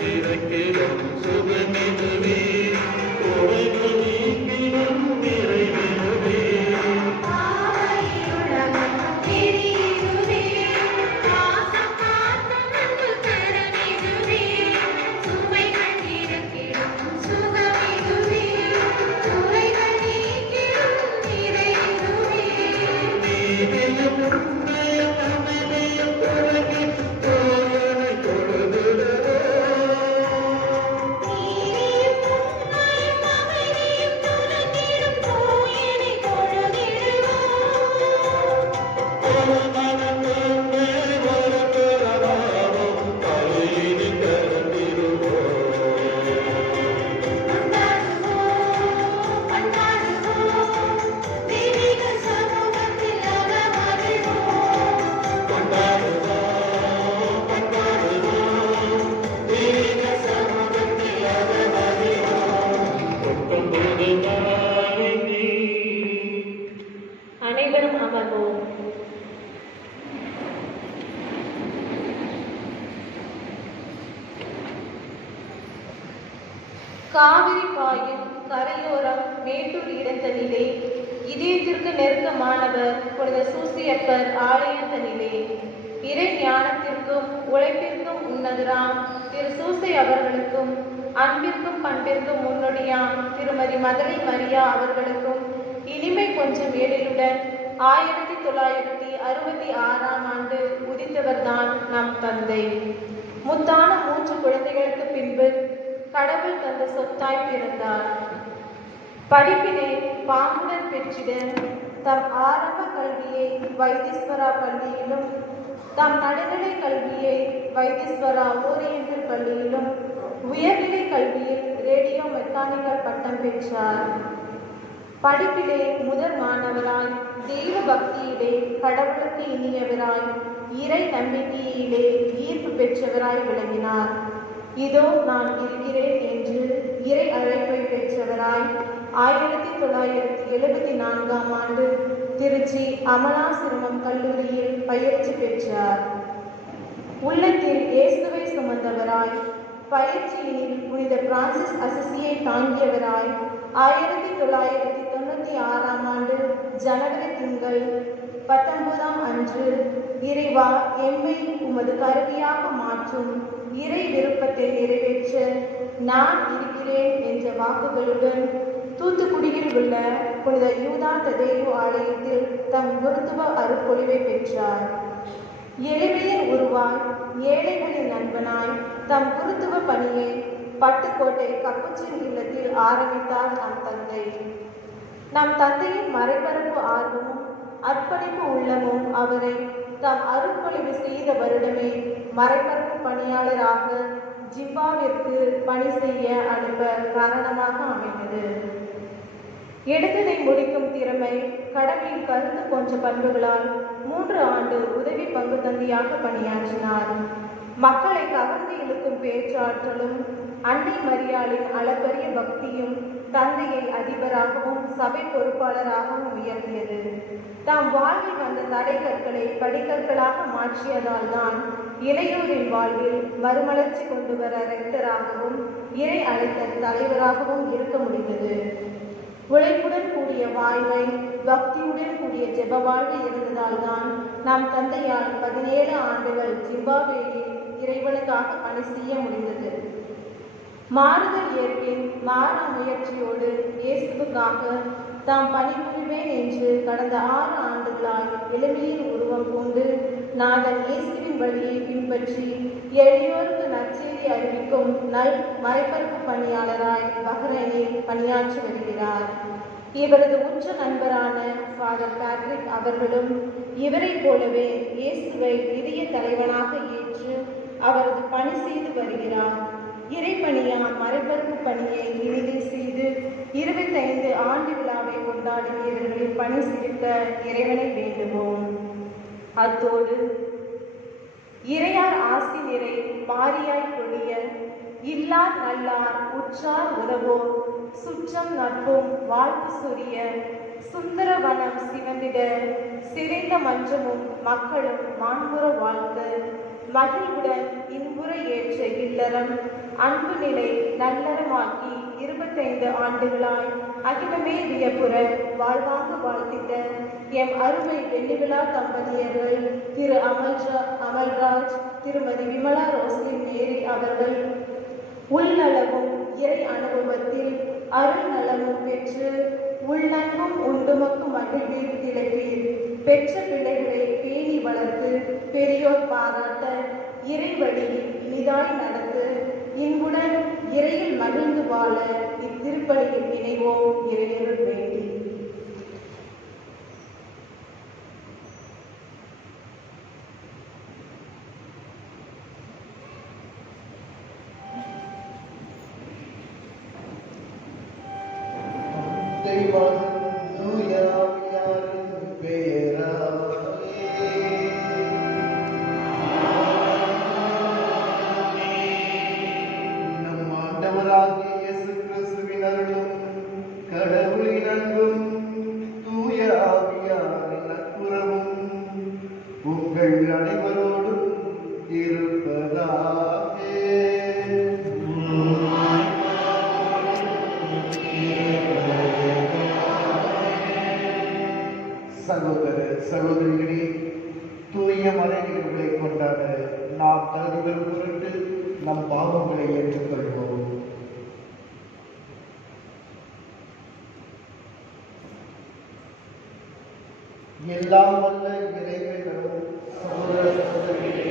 திறக்கிடும் சுகமிதுவே குறைகள் நீக்கிடும் நிறைவிதுவே அனைவரும் அமர்வோம். காவிரி பாயும் கரையோரம் மேட்டூர் இடத்தனிலே இதயத்திற்கு நெருக்கமானவர் புனித சூசியப்பர் ஆலயத்தனிலே இறை ஞானத்திற்கும் உழைப்பிற்கும் உன்னதராம் திரு சூசை அவர்களுக்கும் அன்பிற்கும் பண்பிற்கும் முன்னோடியாம் திருமதி மதலை மரியா அவர்களுக்கும் இனிமை கொஞ்சம் ஏழிலுடன் 1966ஆம் ஆண்டு உதித்தவர்தான் நம் தந்தை. முத்தான 3 குழந்தைகளுக்கு பின்பு கடவுள் தந்த சொத்தாய் பிறந்தார். படிப்பினை பாங்குடன் பெற்றிட தம் ஆரம்ப கல்வியை வைத்தீஸ்வரா பள்ளியிலும் தம் நடுநிலை கல்வியை வைத்தீஸ்வரா ஓரியண்டல் பள்ளியிலும் உயர்நிலை கல்வியில் ரேடியோ மெக்கானிக்கல் பட்டம் பெற்றார். படிப்பிலே முதல் மாணவராய், தெய்வ பக்தியிலே கடவுளுக்கு இனியவராய், இறை நம்பிக்கையிலே ஈர்ப்பு பெற்றவராய் விளங்கினார். இதோ நான் இருக்கிறேன் என்று இறை அழைப்பை பெற்றவராய் 1974ஆம் ஆண்டு திருச்சி அமலாசிரமம் கல்லூரியில் பயிற்சி பெற்றார். உள்ளத்தில் இயேசுவை சுமந்தவராய், பயிற்சியில் புனித பிரான்சிஸ் அசிசியை தாங்கியவராய் 1996ஆம் ஆண்டு ஜனவரி திங்கள் 19ஆம் அன்று இறைவா எம்மை உமது கருவியாக மாற்றும் இறை விருப்பத்தை நிறைவேற்ற நான் இருக்கிறேன் என்ற வாக்குகளுடன் தூத்துக்குடியில் உள்ள புனித யூதா ததேயு ஆலயத்தில் தம் குருத்துவ அருட்பொழிவை பெற்றார். எளிமையின் உருவாய், ஏழைகளின் நண்பனாய் தம் குருத்துவ பணியை பட்டுக்கோட்டை கப்புச்சின் இல்லத்தில் ஆரம்பித்தார் நம் தந்தை. நம் தந்தையின் மறைபரப்பு ஆர்வமும் அர்ப்பணிப்பு உள்ளமும் அவரை தாம் அருட்பொழிவு செய்த வருடமே மறைபரப்பு பணியாளராக ஜிம்பாவிற்கு பணி செய்ய அனுப்ப காரணமாக அமைந்தது. எடுத்ததை முடிக்கும் திறமை, கடமையின் கருத்து போன்ற பண்புகளால் 3 ஆண்டு உதவி பங்கு தந்தியாக பணியாற்றினார். மக்களை கவர்ந்து இழுக்கும் பேச்சாற்றலும் அன்னை மரியாளின் அளப்பரிய பக்தியும் தந்தையை அதிபராகவும் சபை பொறுப்பாளராகவும் உயர்த்தியது. தாம் வாழ்வில் வந்த தடைக்கற்களை படிக்கற்களாக மாற்றியதால் தான் இளையோரின் வாழ்வில் மறுமலர்ச்சி கொண்டு வர ரெக்டராகவும் இறை அழைத்த தலைவராகவும் இருக்க முடிந்தது. உழைப்புடன் கூடிய வாய்மை, பக்தியுடன் கூடிய ஜெப வாழ்வு இருந்ததால் தான் நம் தந்தையால் 17 ஆண்டுகள் ஜிம்பாப்வேயில் இறைவனுக்காக பணி செய்ய முடிந்தது. மாறுதல் இயற்பின் மாறா முயற்சியோடு இயேசுவுக்காக தாம் பணிபுரிவேன் என்று கடந்த 6 ஆண்டுகளாய் எளிமையின் உருவம் கொண்டு நாதன் இயேசுவின் வழியை பின்பற்றி எளியோருக்கு நற்செய்தி அறிவிக்கும் நல் மறைபரப்பு பணியாளராய் பஹ்ரைனில் பணியாற்றி வருகிறார். இவரது உற்ற நண்பரான ஃபாதர் பேட்ரிக் அவர்களும் இவரைப் போலவே இயேசுவை இதய தலைவனாக ஏற்று அவரது பணி செய்து வருகிறார். இறைப்பணியாம் மறைபரப்பு பணியை இறுதி செய்து 25 ஆண்டு விழாவை கொண்டாடுவீர்களில் பணி சிரிக்க இறைவனை வேண்டுவோம். அத்தோடு இறையார் ஆசி நிறை மாரியாய் பொழிய இல்லார் நல்லார் உற்றார் உறவோர் சுற்றம் நட்பும் வாழ்த்து சொரிய சுந்தரவனம் சிவந்திட சிறைந்த மன்றமும் மக்களும் மாண்புற வாழ்த்து மகிழ்வுடன் இன்புற ஏற்ற இல்லறம் அன்பு நிலை நல்லறமாக்கி 25 ஆண்டுகளாய் அகிலமே வியப்புற வாழ்வாங்க வாழ்த்திட்ட எம் அருமை வெள்ளி விழா தம்பதியர்கள் திரு அமல்ராஜ் திருமதி விமலா ரோஸ்லின் மேரி அவர்கள் உள்நலமும் இறை அனுபவத்தில் அருள் நலமும் பெற்று உள்நன்மும் உண்டுமக்கும் மகிழ்வில் திளைப்பீர். பெற்ற பிள்ளைகளை பேணி வளர்த்து பெரியோர் பாராட்ட இறை வழியில் இனிதாய் நடத்து இன்புடன் இறையில் மகிழ்ந்து வாழ இத்திருப்பலியில் இணைவோம் இறையருள் வேண்டி. சகோதரிகளே, தூய மறைகளை கொண்டாட நாம் தகுதி பெறும் பொருட்டு நம் பாவங்களை ஏற்றுக்கொள்வோம். எல்லாம் வல்ல இறைவனும் சகோதர சகோதரிகளே,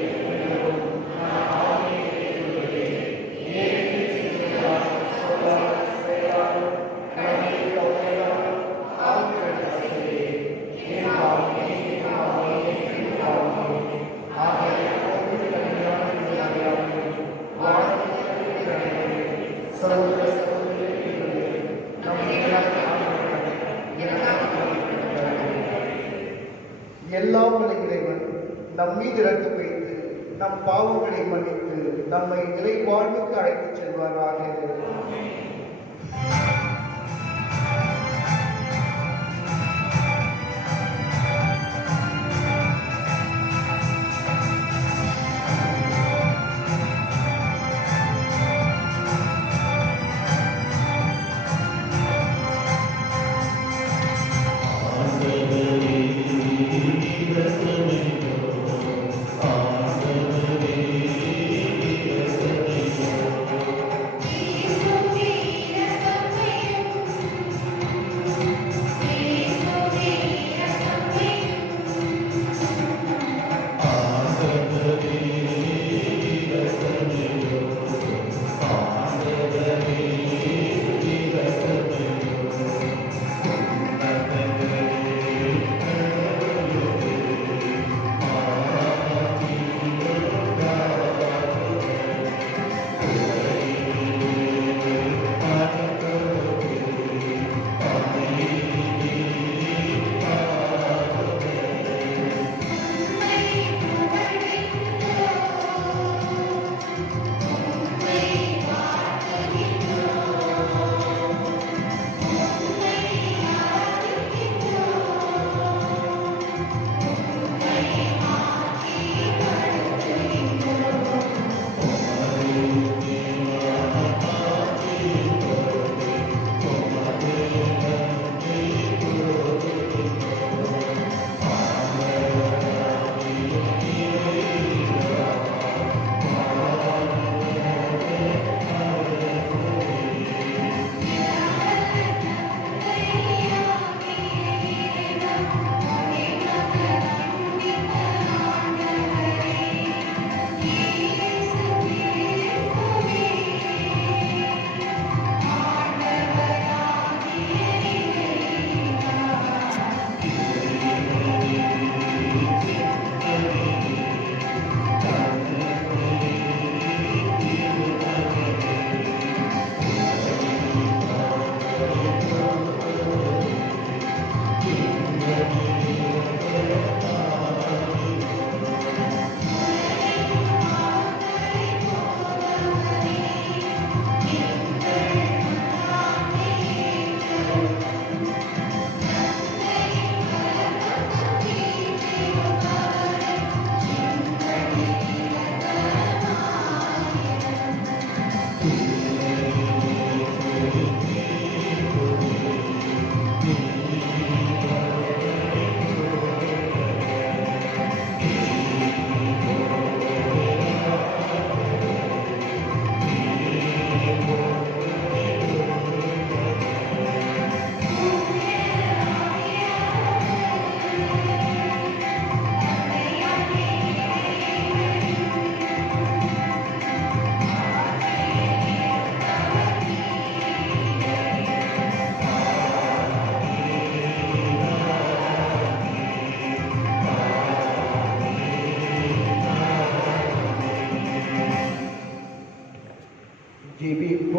எல்லாம் வல்ல இறைவன் நம் மீது இரக்கம் வைத்து நம் பாவங்களை மன்னித்து நம்மை நிறை வாழ்வுக்கு அழைத்துச் செல்வாராக.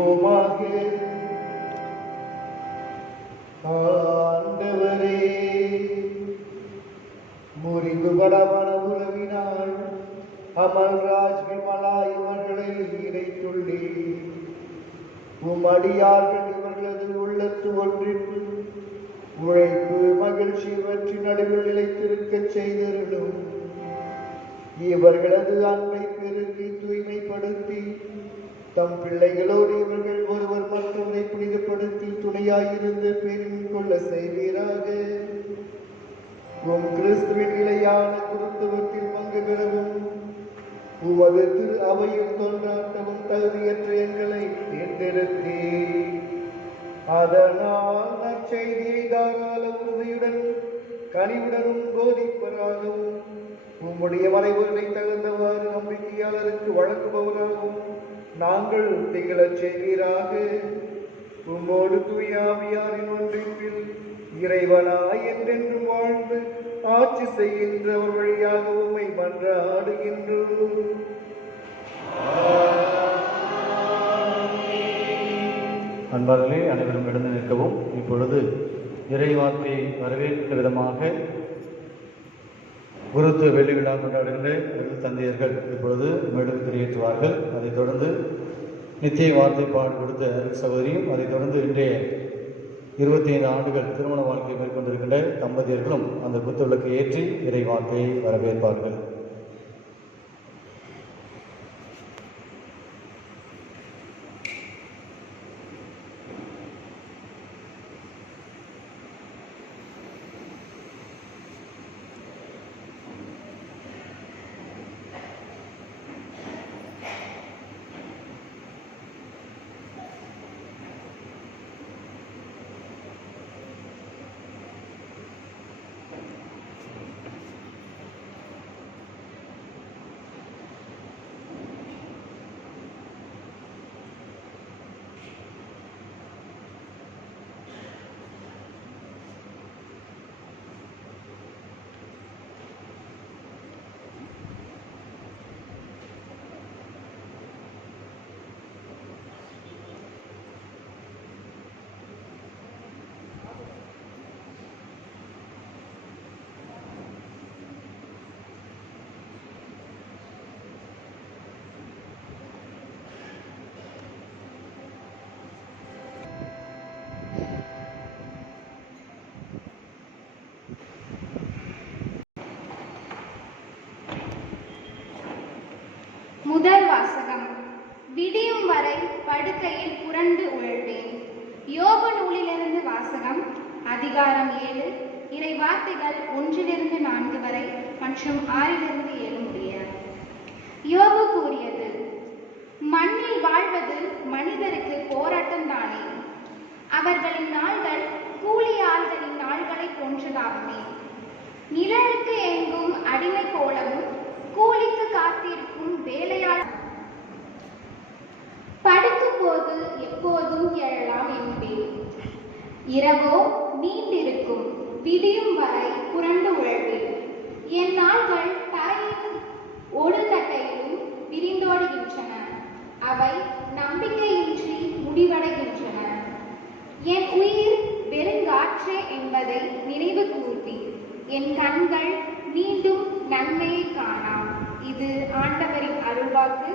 ஜெபிப்போமாக. ஆண்டவரே, முறிந்து பலமான உறவினால் அமல்ராஜ் விமலா இவர்களை இணைத்துள்ளே. அடியார்கள் இவர்களது உள்ளத்து ஒன்றிற்கு உழைப்பு மகிழ்ச்சி இவற்றின் நடுவில் நிலைத்திருக்கச் செய்திருடும். இவர்களது அன்பை பெருக்கி தூய்மைப்படுத்தி தம் பிள்ளைகளோடு இவர்கள் ஒருவர் மற்றவரை புனிதப்படுத்தி துணையாயிருந்து பெருமை கொள்ள செய்வீராக. கிறிஸ்துவின் நிலையான குருத்துவத்தில் பங்கு பெறவும் உமது திரு அவையில் தொண்டாட்டவும் தகுதியற்ற எங்களை தேர்ந்தெடுத்தே. அதனால் நற்செய்தியை தாராள உறுதியுடன் கனிவுடனும் போதிப்பவராகவும் உம்முடைய மறைவுகளை தகுந்தவாறு நம்பிக்கையாளருக்கு வழங்குபவராகவும் நாங்கள் திகழச் செய்வீராக. உம்மோடு தூயாவியாரின் ஒன்றிப்பில் இறைவனாய் என்றென்றும் வாழ்ந்து ஆட்சி செய்கின்றவர் வழியாக உம்மை மன்றாடுகின்றோம். அன்பார்களே, அனைவரும் எழுந்து நிற்கவும். இப்பொழுது இறை வார்த்தையை வரவேற்கிற விதமாக குருத்துவ வெள்ளி விழா கொண்டாடுகின்ற தந்தையர்கள் இப்பொழுது மெழுகு ஏற்றுவார்கள். அதைத் தொடர்ந்து நித்திய வார்த்தை பாடு கொடுத்த சகோதரியும், அதைத் தொடர்ந்து இன்றைய 25 ஆண்டுகள் திருமண வாழ்க்கையை மேற்கொண்டிருக்கின்ற தம்பதியர்களும் அந்த குத்துவிளக்கை ஏற்றி இறை வார்த்தையை வரவேற்பார்கள். முதல் வாசகம். விடியும் வரை படுக்கையில் புரண்டு உழல்வேன். யோபு நூலிலிருந்து வாசகம். அதிகாரம் 7, இறை வார்த்தைகள் 1-4 வரை மற்றும் 6-7 முடிய. யோபு கூறியது: மண்ணில் வாழ்வது மனிதருக்கு போராட்டம் தானே. அவர்களின் நாள்கள் கூலியாள்களின் நாள்களை போன்றதாகுமே. நிழலுக்கு எங்கும் அடிமை போலவும் கூலிக்கு காத்திருக்கும் வேலையாள் படுக்கும் போது எப்போதும் எழலாம் என்பேன். இரவோ நீண்டிருக்கும், விடியும் வரை புரண்டு உழல்வேன். என் நாள்கள் தரையின் ஒடுங்கட்டையிலும் விரிந்தோடுகின்றன. அவை நம்பிக்கையின்றி முடிவடைகின்றன. என் உயிர் வெறுங்காற்றே என்பதை நினைவு கூர்ந்தீர். என் கண்கள் மீண்டும் நன்மையை காணாம். இது ஆண்டவரின் அருள்வாக்கு.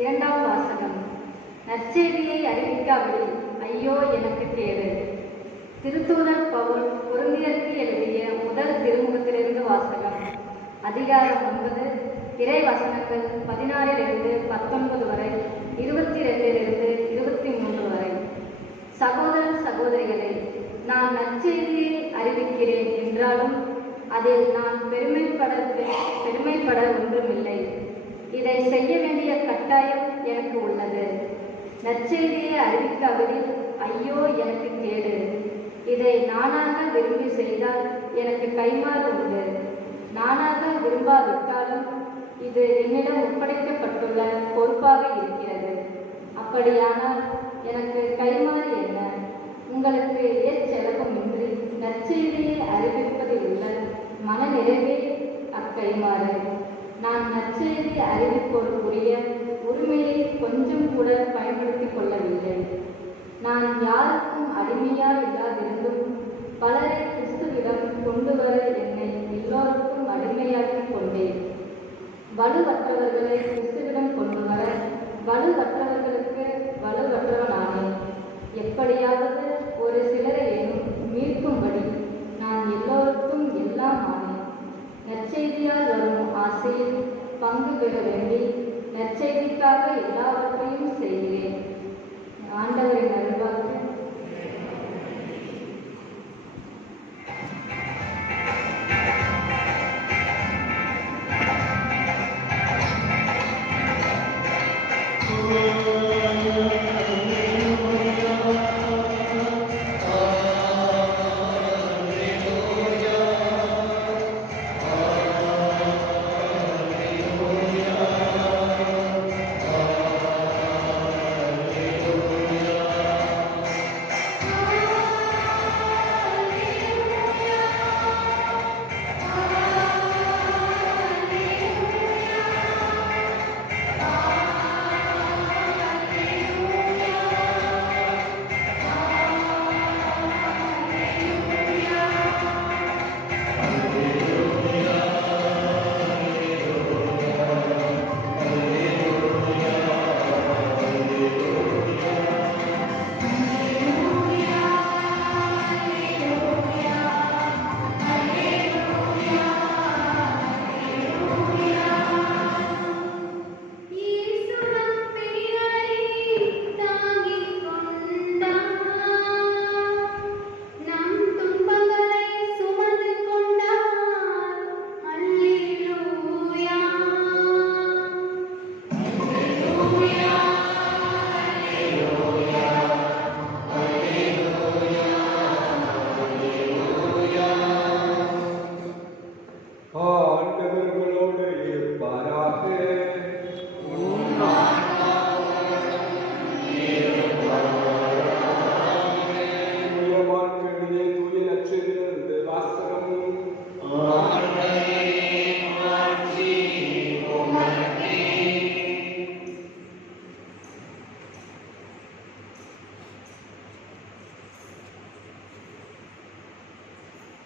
இரண்டாம் வாசகம். நற்செய்தியை அறிவிக்காவிடில் ஐயோ எனக்கு கேடு. திருத்தூதர் பவுல் கொரிந்தியருக்கு எழுதிய முதல் திருமுகத்திலிருந்து வாசகம். அதிகாரம் 9, இறை வசனங்கள் 16 19 வரை, 22 23 வரை. சகோதர சகோதரிகளே, நான் நற்செய்தியை அறிவிக்கிறேன் என்றாலும் அதில் நான் பெருமைப்பட ஒன்றுமில்லை. இதை செய்ய வேண்டிய கட்டாயம் எனக்கு உள்ளது. நற்செய்தியை அறிவிக்காவிடில் ஐயோ எனக்கு கேடு. இதை நானாக விரும்பி செய்தால் எனக்கு கைமாறு உண்டு. நானாக விரும்பாவிட்டாலும் இது என்னிடம் ஒப்படைக்கப்பட்டுள்ள பொறுப்பாக இருக்கிறது. அப்படியானால் எனக்கு கைமாறு என்ன? உங்களுக்கு ஏற்செலவுமின்றி நற்செய்தியை அறிவிப்பதில் உள்ள மனநிறைவே அக்கைமாறு. நான் நற்செய்தி அறிவிப்போருக்குரிய உரிமையை கொஞ்சம் கூட பயன்படுத்திக் கொள்ளவில்லை. நான் யாருக்கும் அடிமையாய் இல்லாதிருந்தும் பலரை கிறிஸ்துவிடம் கொண்டு வர என்னை எல்லோருக்கும் அடிமையாக்கிக் கொண்டேன். வலுவற்றவர்களை கிறிஸ்துவிடம் கொண்டு வர வலுவற்றவர்களுக்கு வலுவற்றவனானேன். எப்படியாவது ஒரு சிலரையேனும் மீட்கும்படி நான் எல்லோருக்கும் எல்லாம் ஆனேன். நற்செய்தியால் வரும் ஆசையில் பங்கு பெற வேண்டி நற்செய்திக்காக எல்லாவற்றையும் செய்கிறேன். ஆண்டவரின் அருள்வாக்கு.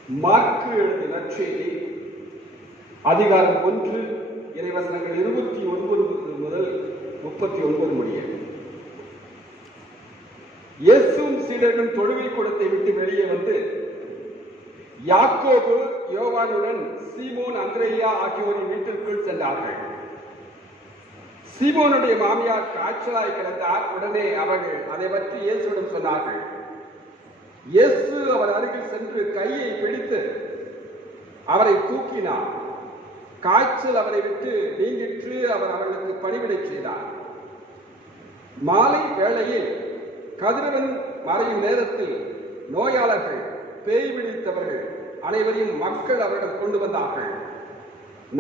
மார்க்கு எழுதிய நற்செய்தி அதிகாரம் 1 இறைவசனங்கள் 29 முதல் 39 முடிய. இயேசுவும் சீடர்களும் தொழுகை கூடத்தை விட்டு வெளியே வந்து யாக்கோபு யோவானுடன் சீமோன் அந்திரேயா ஆகியோரின் வீட்டிற்குள் சென்றார்கள். சீமோனுடைய மாமியார் காய்ச்சலாய் கிடந்தார். உடனே அவர்கள் அதை பற்றி இயேசுவிடம் சொன்னார்கள். இயேசு அவர் அருகில் சென்று கையை பிடித்து அவரை தூக்கினார். காய்ச்சல் அவரை விட்டு நீங்கிற்று. அவர் அவர்களுக்கு பணிவிடை செய்தார். மாலை வேளையில் கதிரவன் மறையும் நேரத்தில் நோயாளர்கள், பேய் பிடித்தவர்கள் அனைவரையும் மக்கள் அவரிடம் கொண்டு வந்தார்கள்.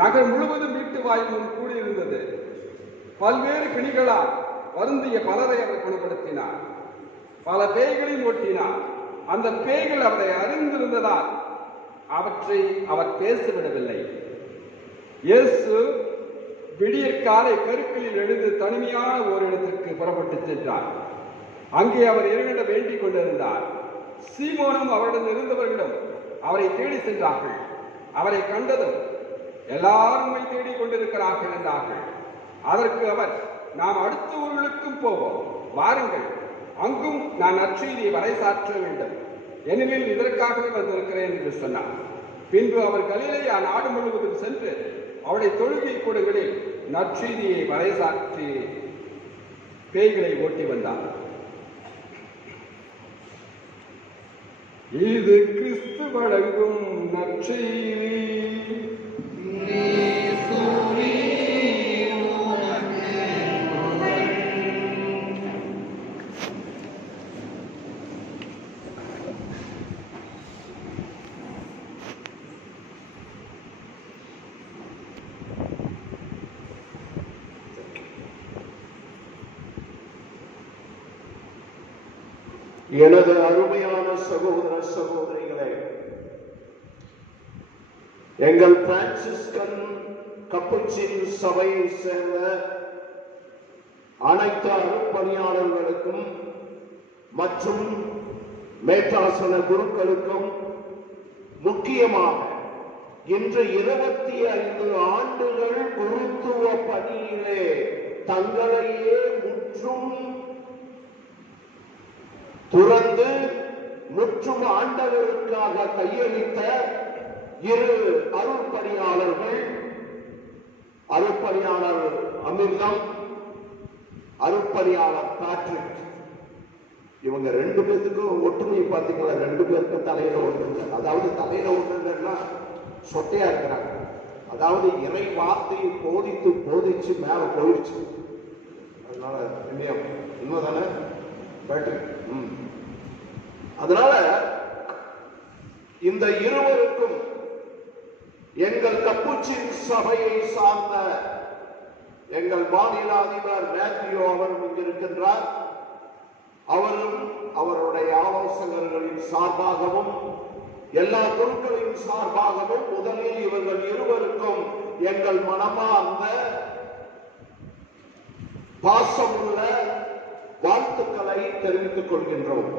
நகர் முழுவதும் வீட்டு வாயிலும் கூடியிருந்தது. பல்வேறு பிணிகளால் வருந்திய பலரை அவர் குணப்படுத்தினார். பல பேய்களையும் ஓட்டினார். அந்த பேய்கள் அவரை அறிந்திருந்ததால் அவற்றை அவர் பேசவிடவில்லை. இயேசு விடியற்காலை கருக்களில் எழுந்து தனிமையான ஓரிடத்திற்கு புறப்பட்டு சென்றார். அங்கே அவர் இறைவனிட வேண்டிக் கொண்டிருந்தார். சீமோனும் அவருடன் இருந்தவர்களும் அவரை தேடி சென்றார்கள். அவரை கண்டதும் எல்லாருமே தேடிக் கொண்டிருக்கிறார்கள் என்றார்கள். அதற்கு அவர், நாம் அடுத்த ஊர்களுக்கும் போவோம், வாருங்கள், அங்கும் நான் நற்செய்தியை பறைசாற்ற வேண்டும், ஏனெனில் இதற்காகவே வந்திருக்கிறேன் என்று சொன்னார். பின்பு அவர் கலிலேயா நாடு முழுவதும் சென்று அவருடைய தொழுகை கூடங்களில் நற்செய்தியை பறைசாற்றி பேய்களை ஓட்டி வந்தார். இது கிறிஸ்து வழங்கும் நற்செய்தி. எனது அருமையான சகோதர சகோதரிகளே, எங்கள் பிரான்சிஸ்கன் கப்புச்சின் சபையை சேர்ந்த அனைத்து அருட்பணியாளர்களுக்கும் மற்றும் மேற்றாசன குருக்களுக்கும் முக்கியமாக இன்று 25 ஆண்டுகள் குருத்துவ பணியிலே தங்களையே முற்றும் துறந்து முற்றும் ஆண்டவருக்காக கையளித்த இரு அருட்பணியாளர்கள், அருட்பணியாளர் அமிர்தம், அருட்பணியாளர் பேட்ரிக், இவங்க 2 பேருக்கும் ஒற்றுமையை பார்த்தீங்களா? 2 பேருக்கும் தலையில ஒன்று, அதாவது தலையில ஒன்றுன்னா சொட்டையா இருக்கிறாங்க. அதாவது இறை வார்த்தையை போதிச்சு மேல போயிடுச்சு. அதனால உண்மைதானே பேட்ரிக்? அதனால இந்த இருவருக்கும் எங்கள் கப்புச்சின் சபையை சார்ந்த எங்கள் மாநில அதிபர் மேத்யூ அவரும் இங்கிருக்கின்றார். அவரும் அவருடைய ஆலோசகர்களின் சார்பாகவும் எல்லா குருக்களின் சார்பாகவும் முதலில் இவர்கள் இருவருக்கும் எங்கள் மனமார்ந்த பாசமுள்ள வாழ்த்துக்களை தெரிவித்துக் கொள்கின்றோம்.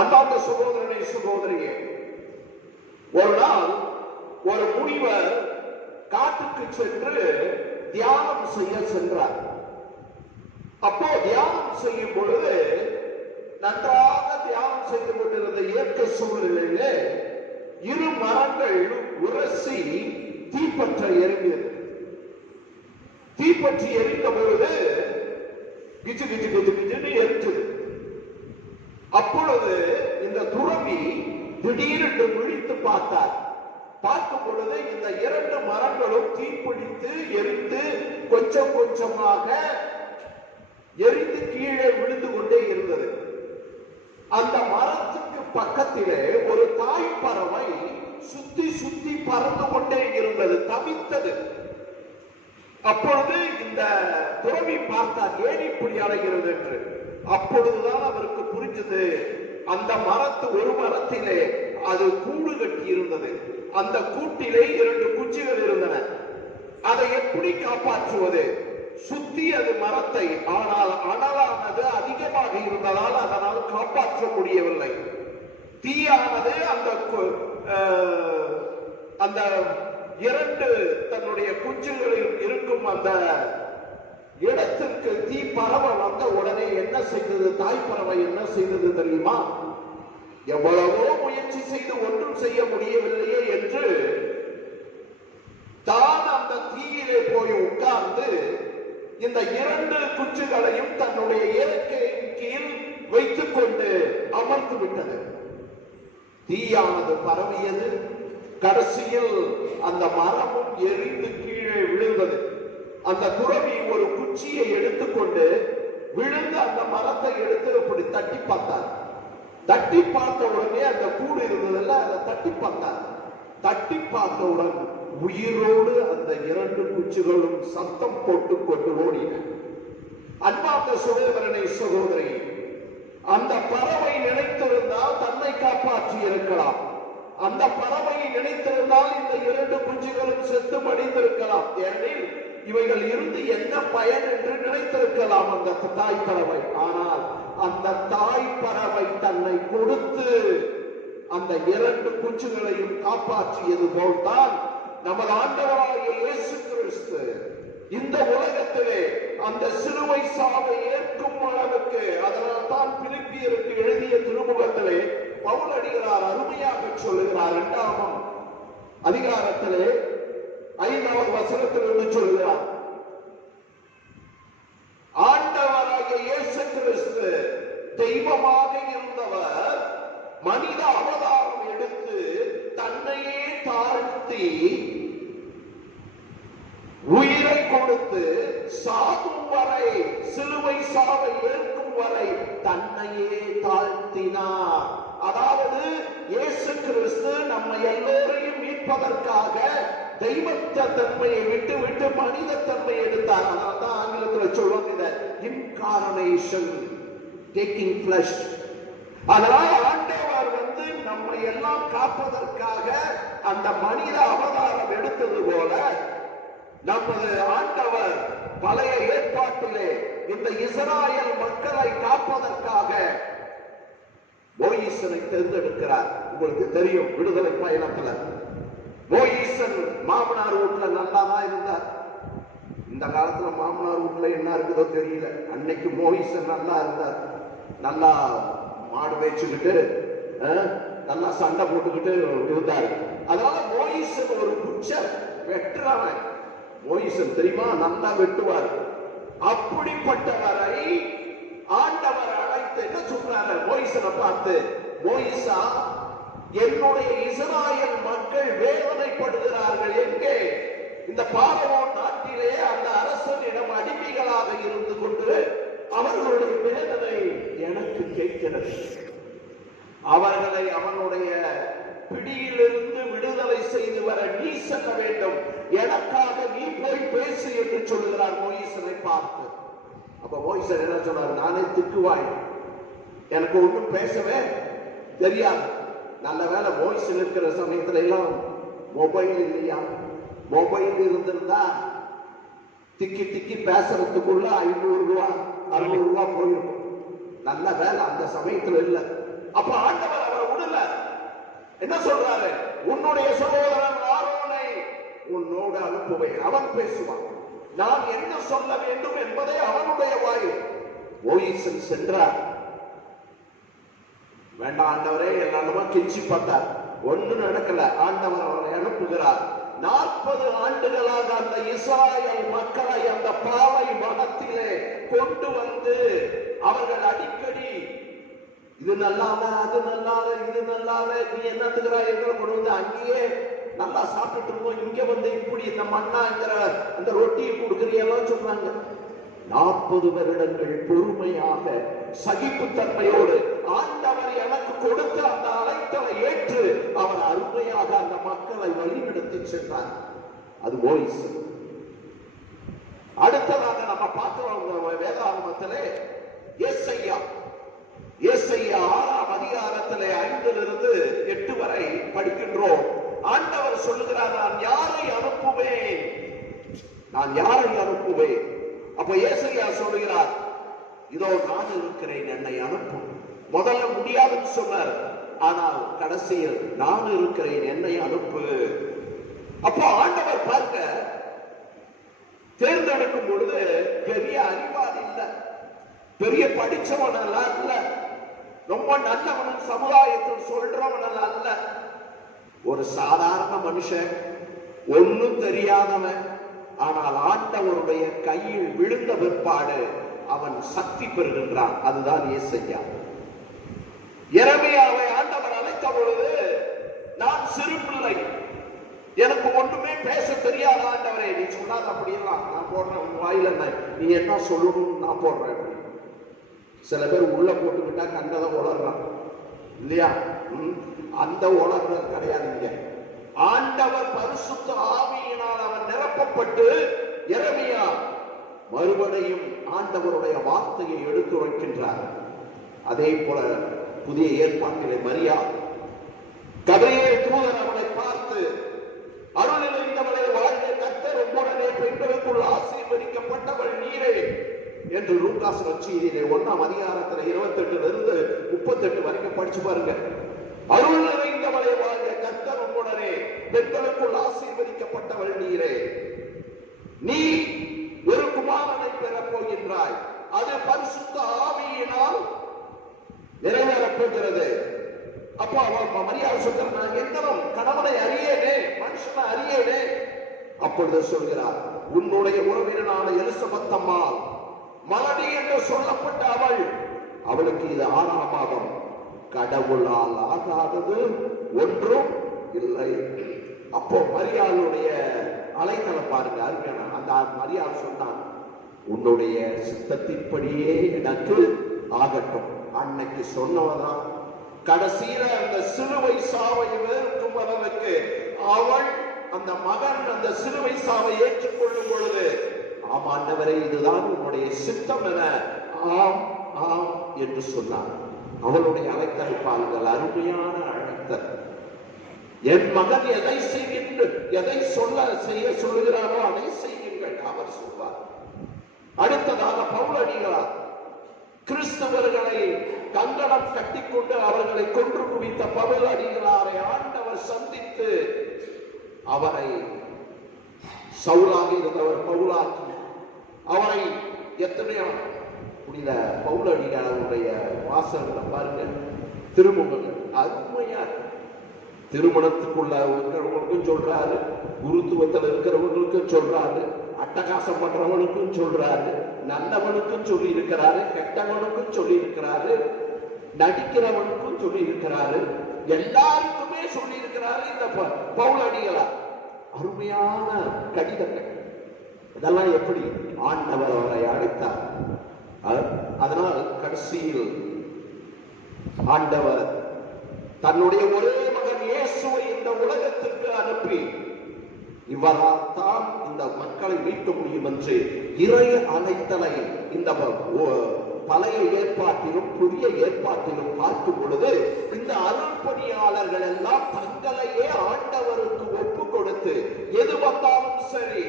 அன்பார்ந்த சகோதரனை சகோதரியே, ஒரு நாள் ஒரு முனிவர் காட்டுக்கு சென்று தியானம் செய்ய சென்றார். அப்போ தியானம் செய்யும் பொழுது நன்றாக தியானம் செய்து கொண்டிருந்த இயற்கை சூழ்நிலையிலே 2 மரங்கள் உரசி தீப்பற்ற எரிந்தது. தீப்பற்றி எரிந்த பொழுது கிச்சு கிச்சு கிச்சு கிச்சுன்னு எரிச்சது. அப்பொழுது இந்த துறவி திடீரென்று விழித்து பார்த்தார். பார்க்கும் பொழுது இந்த 2 மரங்களும் தீப்பிடித்து எரிந்து கொஞ்சம் கொஞ்சமாக எரிந்து கீழே விழுந்து கொண்டே இருந்தது. அந்த மரத்துக்கு பக்கத்திலே ஒரு தாய் பறவை சுத்தி சுத்தி பறந்து கொண்டே இருந்தது, தவித்தது. அப்பொழுது இந்த துறவி பார்த்தார், ஏன் இப்படி அடைகிறது என்று. அப்பொழுதுதான் அவருக்கு புரிஞ்சது, அந்த ஒரு மரத்திலே அது கூடு கட்டி இருந்தது. அந்த கூட்டிலே 2 குச்சிகள் இருந்தன. அதை எப்படி காப்பாற்றுவது? சுத்தி அது மரத்தை, ஆனால் அனலானது அதிகமாக இருந்ததால் அதனால் காப்பாற்ற முடியவில்லை. தீயானது அந்த இரண்டு தன்னுடைய குஞ்சுகளில் இருக்கும் அந்த இடத்திற்கு தீ பறவை வந்த உடனே என்ன செய்தது? தாய் பறவை என்ன செய்தது தெரியுமா? எவ்வளவோ முயற்சி செய்து ஒன்றும் செய்ய முடியவில்லையே என்று தான் அந்த தீயிலே போய் உட்கார்ந்து இந்த இரண்டு குஞ்சுகளையும் தன்னுடைய இறக்கையின் கீழ் வைத்துக் கொண்டு அமர்ந்து விட்டது. தீயானது பரவியது. கடைசியில் அந்த மரமும் எரிந்து கீழே விழுந்தது. அந்த துறவி ஒரு குச்சியை எடுத்துக்கொண்டு விழுந்து அந்த மரத்தை எடுத்து அப்படி தட்டி பார்த்தார். தட்டி பார்த்த உடனே அந்த கூடு இருந்ததல்ல, அதை தட்டி பார்த்தார். தட்டி பார்த்தவுடன் உயிரோடு அந்த இரண்டு குச்சிகளும் சத்தம் போட்டு கொண்டு ஓடின. அன்பார்ந்த சகோதரனை சகோதரி, அந்த பறவை நினைத்திருந்தால் தன்னை காப்பாற்றி இருக்கலாம். அந்த பறவையை நினைத்திருந்தால் இந்த இரண்டு குஞ்சுகளும் செத்து மடிந்திருக்கலாம். ஏனெனில் இவைகள் இருந்து என்ன பயன் என்று நினைத்திருக்கலாம் அந்த தாய் பறவை. ஆனால் அந்த தாய் பறவை தன்னை கொடுத்து அந்த இரண்டு குஞ்சுகளையும் காப்பாற்றியது போல்தான் நமது ஆண்டவராகிய இயேசு கிறிஸ்து இந்த உலகத்திலே அந்த சிலுவை சாவை ஏற்கும் அளவுக்கு, அதனால் தான் பிலிப்பியருக்கு எழுதிய திருமுகத்திலே பவுலடிகளார் அருமையாக சொல்லுகிறார். 2ஆம் அதிகாரத்திலே 5வது வசனத்திலிருந்து சொல்லுகிறார், ஆண்டவராகிய இயேசு கிறிஸ்து தெய்வமாக இருந்தவர் மனித அவதாரம் எடுத்து தன்னையே தாழ்த்தி உயிரை கொடுத்து சாகும் வரை, சிலுவை சாவை ஏற்கும் வரை தன்னையே தாழ்த்தினார். அதாவது இயேசு கிறிஸ்து நம்ம எல்லோரையும் மீட்பதற்காக தெய்வத்த தன்மையை விட்டு விட்டு மனித தன்மை எடுத்தார். அதனால்தான் ஆங்கிலத்தில் சொல்லுவாங்க இன்கார்னேஷன், டேக்கிங் ஃபிளஷ். அதனால் ஆண்டவர் நம்மை எல்லாம் காப்பதற்காக அந்த மனித அவதாரம் எடுத்தது போல நமது ஆண்டவர் பழைய ஏற்பாட்டிலே இந்த இஸ்ராயல் மக்களை காப்பதற்காக மோயிசனை தேர்ந்தெடுக்கிறார். உங்களுக்கு தெரியும், விடுதலை பயணத்துல மோயிசன் மாமனார் வீட்டுல நல்லா தான் இருந்தார். இந்த காலத்துல மாமனார் வீட்டுல என்ன இருக்குதோ தெரியல. அன்னைக்கு மோயிசன் நல்லா இருந்தார். நல்லா மாடு மேய்ச்சிக்கிட்டு நல்லா சண்டை போட்டுக்கிட்டு இருந்தாரு. அதனால மோயிசன் ஒரு புச்சர், வெட்டுறவன். மோயிசன் தெரியுமா, நல்லா வெட்டுவார். அப்படிப்பட்டவரை ஆண்டவர் அழைத்து என்ன சொல்றாரு மோயிசனை பார்த்து, மோயிசா, என்னுடைய இஸ்ராயல் மக்கள் வேதனைப்படுகிறார்கள். எங்கே? இந்த பார்வோன் நாட்டிலே அந்த அரசனிடம் அடிமைகளாக இருந்து கொண்டு அவர்களுடைய வேதனை எனக்கு கேட்கிறது. அவர்களை அவனுடைய பிடியிலிருந்து விடுதலை செய்து வர நீ செல்ல வேண்டும். எனக்காக நீ போய் பேசு என்று சொல்லுகிறார் மோயிசனை பார்த்து. அப்ப மோயிசன் என்ன சொன்னார்? நானே திக்குவாய், எனக்கு ஒன்றும் பேசவே தெரியாது. நல்ல வேலை மோயிசன் இருக்கிற சமயத்துல எல்லாம் மொபைல் இல்லையா? மொபைல் இருந்திருந்தா திக்கி திக்கி பேசுறதுக்குள்ள 500 ரூபாய் 600 ரூபாய் போயிருக்கும். நல்ல வேலை அந்த சமயத்துல இல்ல. அப்ப ஆண்டவர் அவரை விடல. என்ன சொல்றாரு? உன்னுடைய சகோதரன் ஆரோனை உன்னோடு அனுப்புவேன், அவன் பேசுவான். நான் என்ன சொல்ல வேண்டும் என்பதை அவனுடைய வாய். மோயிசன் சென்றார். வேண்டாம் ஆண்டவரே, எல்லாருமா கெஞ்சி பார்த்தார். ஒன்று நடக்கல. ஆண்டவர் அவரை அனுப்புகிறார். 40 ஆண்டுகளாக அந்த இஸ்ராயல் மக்களை அந்த பாலை வனத்திலே கொண்டு வந்து அவர்கள் அடிக்கடி இது நல்லால, அது நல்லால, இது நல்லால, நீ என்னத்துக்கிறா எங்களை கொண்டு வந்து அங்கேயே நல்லா சாப்பிட்டு இருக்கோம், இங்க வந்து இப்படி இந்த மண்ணாங்கிற அந்த ரொட்டியை கொடுக்குறீங்கலாம் சொல்றாங்க. 40 வருடங்கள் பொறுமையாக சகிப்புத்தன்மையோடு ஆண்டவர் எனக்கு கொடுத்த அந்த அழைத்தலை ஏற்று அவர் அருமையாக அந்த மக்களை வழிநடத்தி சென்றார். அது மோயிசன். அடுத்ததாக நம்ம பார்க்கிறோம் வேதாகமத்திலே ஏசாயா 6ஆம் அதிகாரத்திலே 5லிருந்து 8 வரை படிக்கின்றோம். ஆண்டவர் சொல்லுகிறார், நான் யாரை அனுப்புவேன்? நான் யாரை அனுப்புவேன்? அப்ப ஏசாயா சொல்லுகிறார், இதோ நான் இருக்கிறேன், என்னை அனுப்பும். முதல்ல முடியாதுன்னு சொன்னார். ஆனால் கடைசியில் நான் இருக்கிறேன், என்னை அனுப்பு. அப்போ ஆண்டவர் பார்க்க தேர்ந்தெடுக்கும் பொழுது பெரிய அறிவாளி இல்ல, பெரிய படிச்சவன் அல்ல, ரொம்ப நல்லவன் சமுதாயத்தில் சொல்றவன் அல்ல, ஒரு சாதாரண மனுஷன், ஒன்னும் தெரியாதவன். ஆனால் ஆண்டவருடைய கையில் விழுந்த பிற்பாடு அவன் சக்தி பெறுகின்றான். அதுதான் ஏசையா. எரேமியாவை ஆண்டவர் அழைத்த பொழுது, நான் சிறு பிள்ளை, எனக்கு ஒண்ணுமே பேச தெரியாத ஆண்டவரே, நீ சொல்லாத அப்படியெல்லாம் நான் போடுறேன், உன் வாயில நீ என்ன சொல்லணும் நான் போடுறேன். சில பேர் உள்ள போட்டுக்கிட்டா கண்டதை உளர்றான் இல்லையா? அந்த உளர்றது கிடையாது. இங்க ஆண்டவர் பரிசுத்த ஆவியினால் அவன் நிரப்பப்பட்டு எரேமியா மறுபடியும் ஆண்டவருடைய வார்த்தையை எடுத்துரைக்கின்றார். அதே போல புதிய ஏற்பாட்டிலே மரியா, கபிரியேல் தூதன் அவனை பார்த்து, அருள் நிறைந்தவளே வாழ்க, கர்த்தர் உம்முடனே, பெண்களுக்குள் ஆசீர்வதிக்கப்பட்டவள் நீரே என்று லூக்காஸ் நற்செய்தியிலே 1ஆம் அதிகாரத்தில் 28 38 வரைக்கும் படிச்சு பாருங்க. அருள் நிறைந்தவளே வாழ்க, கர்த்தர் உம்முடனே, பெண்களுக்குள் ஆசீர்வதிக்கப்பட்டவள் நீரே, நீ ஒரு குமாரனை பெறப் போகின்றாய், அது பரிசுத்த ஆவியினால் நிறைவேறப் போகிறது. அப்போ மரியாதை சொல்கிறார், நான் எங்களும் கணவனை அறியேனே, மனுஷனை அறியேனே. அப்பொழுது சொல்கிறார், உன்னுடைய உறவினரான எலிசபெத் அம்மாள் மலடி என்று சொல்லப்பட்ட அவளுக்கு இது 6ஆம் மாதம், கடவுளால் ஆகாதது ஒன்றும் இல்லை. அப்போ மரியாளுடைய அலைத்தளம் பாருங்க, அருமையான. அந்த மரியாள் சொன்னான், உன்னுடைய சித்தத்தின்படியே எனக்கு ஆகட்டும். அன்னைக்கு சொன்னவதான் கடைசியில அந்த சிலுவை சாவை வேறுக்கும் அளவுக்கு அவள், அந்த மகன் அந்த சிலுவை சாவை ஏற்றுக்கொள்ளும் பொழுது, ஆம் ஆண்டவரே, இதுதான் உன்னுடைய சித்தம் என ஆம் ஆம் என்று சொன்னார். அவளுடைய அழைத்தல் அருமையான அழைத்தல். என் மகன் எதை எதை செய்ய சொல்லுகிறாரோ அதை செய்யுங்கள் அவர் சொல்வார். அடுத்ததாக பவுலடிகளார் கிறிஸ்தவர்களை கங்கணம் கட்டிக்கொண்டு அவர்களை கொன்று குவித்த பவுலடிகளாரை ஆண்டவர் சந்தித்து அவரை சவுலாக இருந்தவர் பவுலாக்கி அவரை எத்தனையோ புனித பவுலடிகளாருடைய வாசகங்களை பாருங்க, திருமுகங்கள் அருமையா. திருமணத்துக்குள்ள இருக்கிறவங்களுக்கும் சொல்றாரு, குருத்துவத்தில் இருக்கிறவங்களுக்கும் சொல்றாரு, அட்டகாசம் பண்றவனுக்கும் சொல்றாரு, நல்லவனுக்கும் சொல்லி இருக்கிறாரு, கெட்டவனுக்கும் சொல்லி இருக்கிறாரு, நடிக்கிறவனுக்கும் சொல்லி இருக்கிறாரு, எல்லாருக்குமே சொல்லி இருக்கிறாரு. இந்த பவுலடிகளார் அருமையான கடிதங்கள். இதெல்லாம் எப்படி ஆண்டவர் அவரை அழைத்தார். அதனால் கடைசியில் ஆண்டவர் தன்னுடைய ஒரே மகன் இயேசுவை இந்த உலகத்திற்கு அனுப்பி, இவரால் தான் இந்த மக்களை மீட்க முடியும் என்று இறை அழைத்தலை இந்த பழைய ஏற்பாட்டிலும் புதிய ஏற்பாட்டிலும் பார்க்கும் பொழுது, இந்த அருள்பணியாளர்கள் எல்லாம் தங்களையே ஆண்டவருக்கு ஒப்பு கொடுத்து எது வந்தாலும் சரி.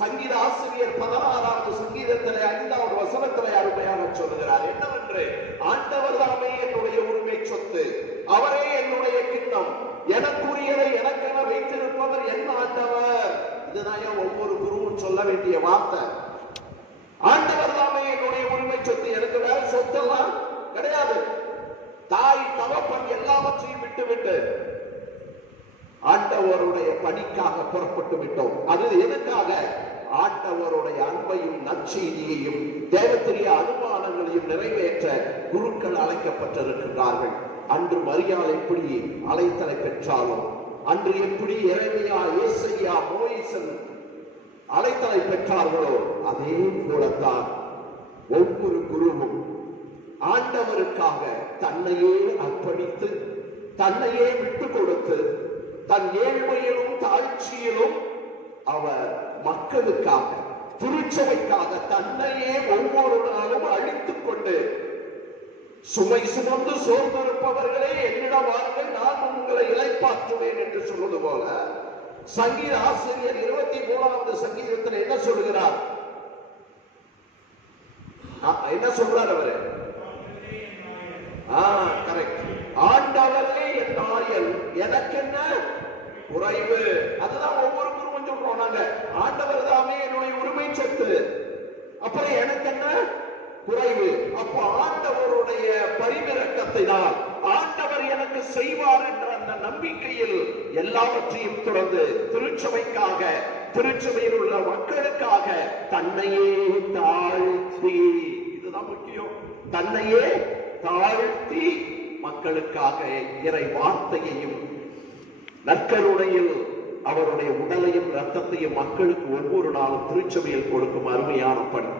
சங்கீத ஆசிரியர் 16வது சங்கீதத்திலே 5வது வசனத்திலே அருமையாக சொல்லுகிறார் என்னவென்று, ஆண்டவர் தாமே என்னுடைய உரிமை சொத்து, அவரே என்னுடைய கிண்ணம், எனக்குரியதை எனக்கென வைத்திருப்பவர் என் ஆண்டவர். இதுதான் ஒவ்வொரு குருவும் சொல்ல வேண்டிய வார்த்தை. ஆண்டவர் தாமே என்னுடைய உரிமை சொத்து, எனக்கு வேற சொத்தெல்லாம் கிடையாது. தாய் தகப்பன் எல்லாவற்றையும் விட்டுவிட்டு ஆண்டவருடைய பணிக்காக புறப்பட்டு விட்டோம். அது எதுக்காக? ஆண்டவருடைய அன்பையும் நற்செய்தியையும் தேவத்திரிய அனுமானங்களையும் நிறைவேற்ற குருக்கள் அழைக்கப்பட்டிருக்கிறார்கள். அன்று மரியாள் எப்படி அழைத்தலை பெற்றாலும், அன்று எப்படி எரேமியா, ஏசாயா, மோசேஸ் அழைத்தலை பெற்றார்களோ, அதே போலத்தான் ஒவ்வொரு குருவும் ஆண்டவருக்காக தன்னையே அர்ப்பணித்து, தன்னையே விட்டு கொடுத்து, தன் ஏழ்மையிலும் தாழ்ச்சியிலும் அவர் மக்களுக்காக, திருச்சபைக்காக தன்னையே ஒவ்வொரு நாளும் அழித்துக் கொண்டு, சுமை சுமந்து சோர்ந்திருப்பவர்களே என்னிடம் வாருங்கள், நான் உங்களை இளைப்பாற்றுவேன் என்று சொல்வது போல, சங்கீத ஆசிரியர் 23வது சங்கீதத்தில் என்ன சொல்லுகிறார்? என்ன சொல்றார் அவரு? கரெக்ட். ஆண்டவரே என் ஆயன், எனக்கு என்ன குறைவு. அதுதான் ஒவ்வொரு குருவும் சொல்றோம் நாங்க. ஆண்டவர் தாமே என்னுடைய உரிமை சொத்து, அப்புறம் எனக்கு என்ன குறைவு. அப்போ ஆண்டவருடைய பரிவிரக்கத்தினால் ஆண்டவர் எனக்கு செய்வார் என்ற அந்த நம்பிக்கையில் எல்லாவற்றையும் தொடர்ந்து திருச்சபைக்காக, திருச்சபையில் உள்ள மக்களுக்காக தன்னையே தாழ்த்தி, இதுதான் முக்கியம், தன்னையே தாழ்த்தி மக்களுக்காக இறை வார்த்தையையும் நற்கருணையில் அவருடைய உடலையும் ரத்தத்தையும் மக்களுக்கு ஒவ்வொரு நாளும் திருச்சபையில் கொடுக்கும் அருமையான பணி.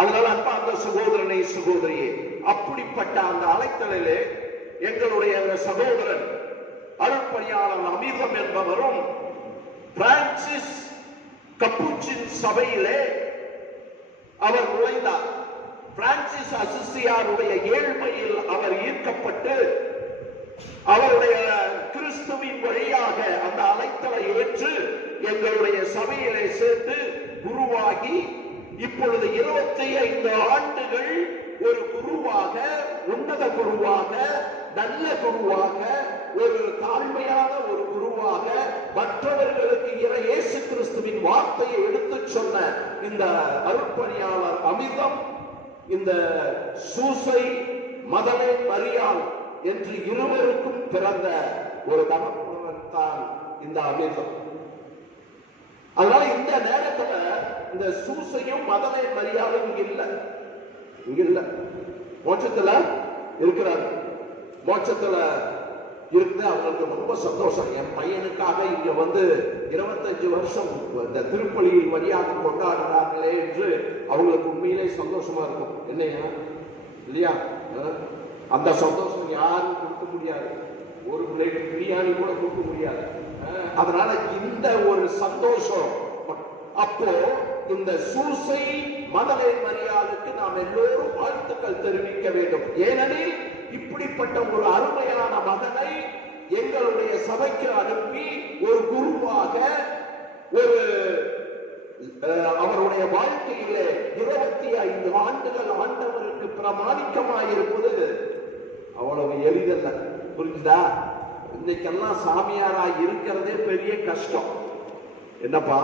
அதனால அன்பார்ந்த சகோதரனை சகோதரியே, அப்படிப்பட்ட அந்த அழைத்தலிலே எங்களுடைய சகோதரன் அருட்பணியாளர் அமிர்தம் என்பவரும் பிரான்சிஸ் கப்புச்சின் சபையிலே அவர் நுழைந்தார். பிரான்சிஸ் அசிசியாருடைய ஏழ்மையில் அவர் ஈர்க்கப்பட்டு அவருடைய கிறிஸ்துவின் வழியாக அந்த அழைத்தலை ஏற்று எங்களுடைய சபையிலே சேர்த்து குருவாகி இப்பொழுது 25 ஆண்டுகள் ஒரு குருவாக, உன்னத குருவாக, நல்ல குருவாக, ஒரு தாழ்மையான ஒரு குருவாக மற்றவர்களுக்கு இயேசு கிறிஸ்துவின் வார்த்தையை எடுத்துச் சொன்ன இந்த அருட்பணியாளர் அமிர்தம், இந்த சூசை மதலை மரியாள் என்று இருவருக்கும் பிறந்த ஒரு தகப்பன் தான் இந்த அமிர்தம். அதனால இந்த நேரத்துல இந்த சூசையும் மதலை மரியாளும் இங்க இல்ல, மோட்சத்துல இருக்கிறார். மோட்சத்துல இருந்து அவங்களுக்கு ரொம்ப சந்தோஷம். என் பையனுக்காக இங்க வந்து 25 வருஷம் இந்த திருப்பலியின் வழியாக கொண்டாடுறார்களே என்று அவங்களுக்கு உண்மையிலே சந்தோஷமா இருக்கும். என்னையா இல்லையா? அந்த சந்தோஷம் யாரும் கொடுக்க முடியாது. ஒரு பிளேட் பிரியாணி கூட கொடுக்க முடியாது. அதனால இந்த ஒரு சந்தோஷம். அப்போ இந்த சூசை மதலை மரியாளுக்கு நாம் எல்லோரும் வாழ்த்துக்கள் தெரிவிக்க வேண்டும். ஏனெனில் இப்படிப்பட்ட ஒரு அருமையான மகனை எங்களுடைய சபைக்கு அனுப்பி ஒரு குருவாக, ஒரு அவருடைய வாழ்க்கையிலே 25 ஆண்டுகள் ஆண்டவருக்கு பிரமாணிக்கமாயிருப்பது அவ்வளவு எளிதல்ல. புரிஞ்சுதா? இன்னைக்கெல்லாம் சாமியாரா இருக்கிறதே பெரிய கஷ்டம். என்னப்பா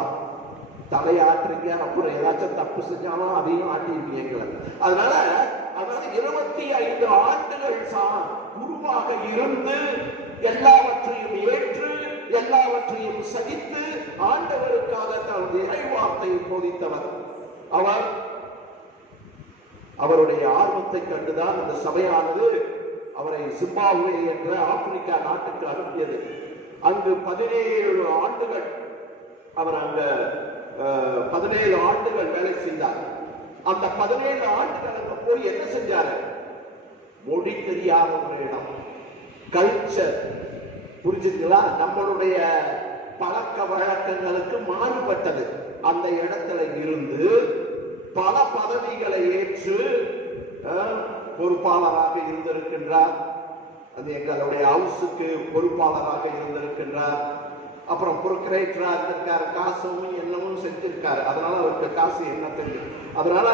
தலையாட்டுறீங்க, அப்புறம் ஏதாச்சும் தப்பு செஞ்சாலும் அதையும் ஆட்டிருக்கீங்க. அதனால 25 ஆண்டுகள் குருவாக இருந்து எல்லாவற்றையும் ஏற்று எல்லாவற்றையும் சகித்து ஆண்டவருக்காக தனது இறைவார்த்தையை போதித்தவர் அவர். அவருடைய ஆர்வத்தை கண்டுதான் இந்த சபையானது அவரை சிம்பாப்வே என்ற ஆப்பிரிக்கா நாட்டுக்கு அனுப்பியது. அங்கு 17 ஆண்டுகள் அவர் அங்க 17 ஆண்டுகள் வேலை செய்தார். அந்த 17 ஆண்டுகள் அங்க போய் என்ன செஞ்சாரு? மொழி தெரியாத ஒரு இடம், கல்ச்சர், புரிஞ்சுங்களா? நம்மளுடைய பழக்க வழக்கங்களுக்கு மாறுபட்டது. அந்த இடத்துல இருந்து பல பதவிகளை ஏற்று பொறுப்பாளராக இருந்திருக்கின்றார். அது எங்களுடைய ஹவுஸுக்கு பொறுப்பாளராக இருந்திருக்கின்றார். அப்புறம் புரோக்கரேட்டரா இருந்திருக்காரு. காசும் என்னமும் செஞ்சிருக்காரு. அதனால அவருக்கு காசு என்ன தெரியும். அதனால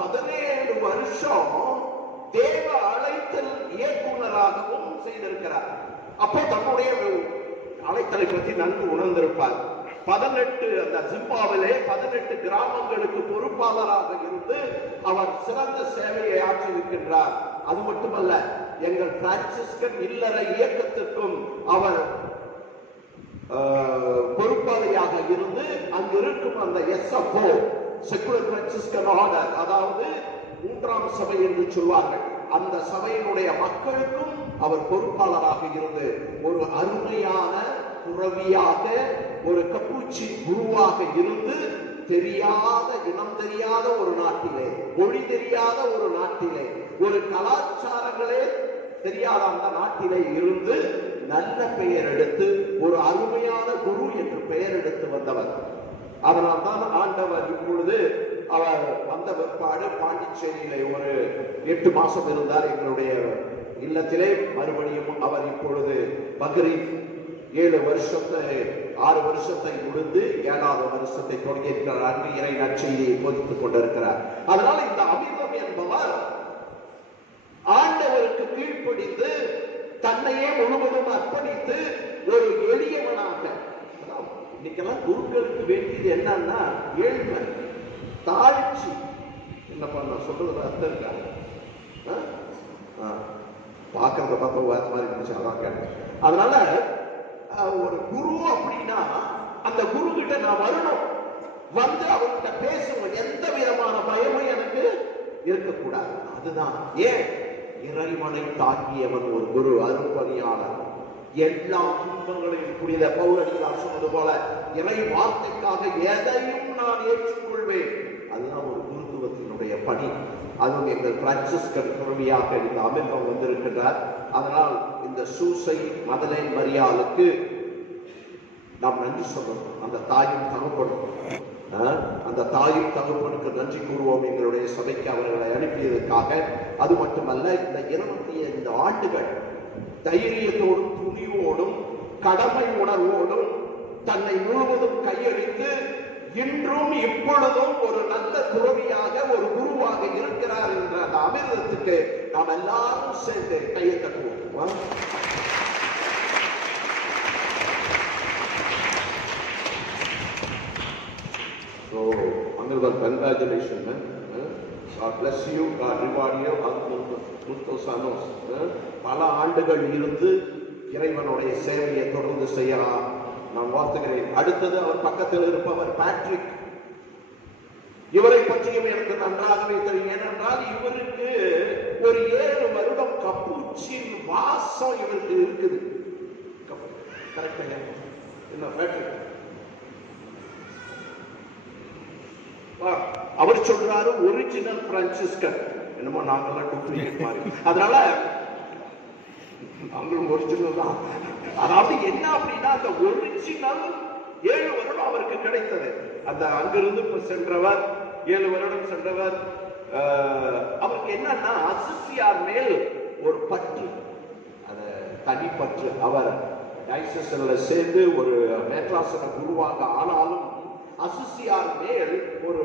17 வருஷம் தேவ அழைத்தல் இயக்குனராகவும் செய்திருக்கிறார். அப்போ தன்னுடைய அழைத்தலை பற்றி நன்கு உணர்ந்திருப்பார். 18 அந்த ஜிம்பாவிலே 18 கிராமங்களுக்கு பொறுப்பாளராக இருந்து அவர் சிறந்த சேவையை ஆற்றியிருக்கின்றார். அது மட்டுமல்ல, எங்கள் பிரான்சிஸ்கன் இல்லற இயக்கத்திற்கும் அவர் பொறுப்பாளியாக இருந்து அங்கிருக்கும் அந்த SFO செக்குலர் பிரான்சிஸ்கன் ஆர்டர், அதாவது 3ஆம் சபை என்று சொல்வார்கள், அந்த சபையினுடைய மக்களுக்கும் அவர் பொறுப்பாளராக இருந்து ஒரு அருமையான துறவியாக, ஒரு கப்புச்சி குருவாக இருந்து தெரியாத, இனம் தெரியாத ஒரு நாட்டிலே, மொழி தெரியாத ஒரு நாட்டிலே, ஒரு கலாச்சாரங்களே தெரியாத அந்த நாட்டிலே இருந்து நல்ல பெயர் எடுத்து ஒரு அருமையான குரு என்று பெயர் எடுத்து வந்தவர். அதனால்தான் ஆண்டவர் இப்பொழுது அவர் வந்த பிற்பாடு பாண்டிச்சேரியிலே ஒரு 8 மாசம் இருந்தார் எங்களுடைய இல்லத்திலே. மறுபடியும் அவர் இப்பொழுது பக்ரீத் 6 வருஷத்தை முடிந்து 7வது வருஷத்தை தொடங்கியிருக்கிறார். அன்பு இறை நற்செய்தியை போதித்துக் கொண்டிருக்கிறார். அதனால இந்த அமிர்தம் என்பவர் ஆண்டவருக்கு கீழ்ப்படிந்து குறிக்குது என்னன்னா ஏழ்மை, தாழ்ச்சி. என்னப்பா நான் சொல்றது அர்த்தம் இருக்கா? பார்க்கறத பார்த்தா வேற மாதிரி இருந்துச்சு, அதான் கேட்டேன். அதனால ஒரு குரு அப்படின்னா அந்த குரு கிட்ட நான் வரணும், வந்து அவர்கிட்ட பேசணும், எந்த விதமான பயமும் எனக்கு இருக்கக்கூடாது. அதுதான் ஏன் இறைவனை தாக்கியவன் ஒரு குரு, அருள்பணியாளர். எல்லா துன்பங்களையும் புனித பவுலடிகளார் சொன்னது போல இறை வார்த்தைக்காக எதையும் நான் ஏற்றுக்கொள்வேன். அதுதான் ஒரு குருத்துவத்தினுடைய பணி. அதுவும் எங்கள் பிரான்சிஸ்கன் துறவியாக இந்த அமிர்தம் வந்திருக்கிறார். அதனால் இந்த சூசை மதலேன் மரியாளுக்கு நாம் நன்றி சொல்லணும். அந்த தாயும் தகப்பனும், அந்த தாயும் தகப்பனுக்கு நன்றி கூறுவோம் எங்களுடைய சபைக்கு அவர்களை அனுப்பியதற்காக. அது மட்டுமல்ல, இந்த 25 ஆண்டுகள் தைரியத்தோடும் துணிவோடும் கடமை உணர்வோடும் தன்னை முழுவதும் கையளித்து இன்றும் இப்பொழுதும் ஒரு நல்ல துறவியாக ஒரு குருவாக இருக்கிறார் என்ற அந்த அமிர்தத்துக்கு நாம் எல்லாரும் சேர்ந்து கையை தட்டுவோம். So, Amirval, congratulations, man. God bless you, God reward you, muchos años. பல ஆண்டுகள் இருந்து இறைவனுடைய சேவையை தொடர்ந்து செய்யலாம் நான் வாழ்த்துகிறேன். அடுத்தது அவர் பக்கத்தில் இருப்பவர் பேட்ரிக். இவரை பற்றியும் எனக்கு நன்றாகவே தெரியும். ஏனென்றால் இவருக்கு ஒரு 7 வருடம் கப்பூச்சின் வாசம் இவருக்கு இருக்குது. கரெக்டா? என்ன பேட்ரிக்? அவர் சொல்றாரு ஒரிஜினல் பிரான்சிஸ்கன். என்னமோ நாங்கெல்லாம் டூப்ளிகேட் மாதிரி. அதனால அவங்களும் ஒரிஜினல் தான். அதாவது என்ன அப்படின்னா அந்த ஒரிஜினல் 7 வருடம் அவருக்கு கிடைத்தது. அந்த அங்கிருந்து சென்றவர் 7 வருடம் சென்றவர். அவருக்கு என்னன்னா அசிசியார் மேல் ஒரு பற்று, அது தனிப்பற்று. அவர் டைசஸ்ல சேர்ந்து ஒரு மேட்ராசன குருவாக ஆனாலும் அசிசியார் மேல் ஒரு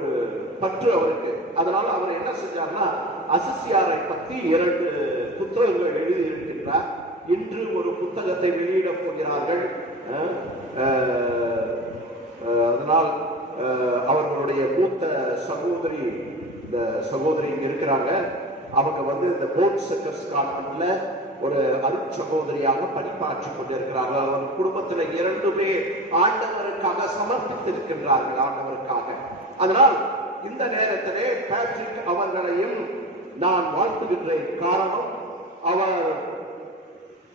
பற்று அவருக்கு. அதனால அவர் என்ன செஞ்சார்னா அசிசியாரை பற்றி 2 புத்தகங்கள் எழுதி இருக்கின்றார். இன்று ஒரு புத்தகத்தை வெளியிட போகிறார்கள். அதனால் அவர்களுடைய மூத்த சகோதரி, இந்த சகோதரி இங்க இருக்கிறாங்க. அவங்க இந்த போர்ட் செக்கர்ஸ் கான்வென்ட்ல ஒரு அருட்சகோதரியாக பணிப்பாற்றிக் கொண்டிருக்கிறார்கள். அவர் குடும்பத்தில் 2 பேர் ஆண்டவருக்காக சமர்ப்பித்திருக்கின்றார்கள், ஆண்டவருக்காக. அதனால் இந்த நேரத்திலே பேட்ரிக் அவர்களையும் நான் வாழ்த்துகின்றேன். காரணம், அவர்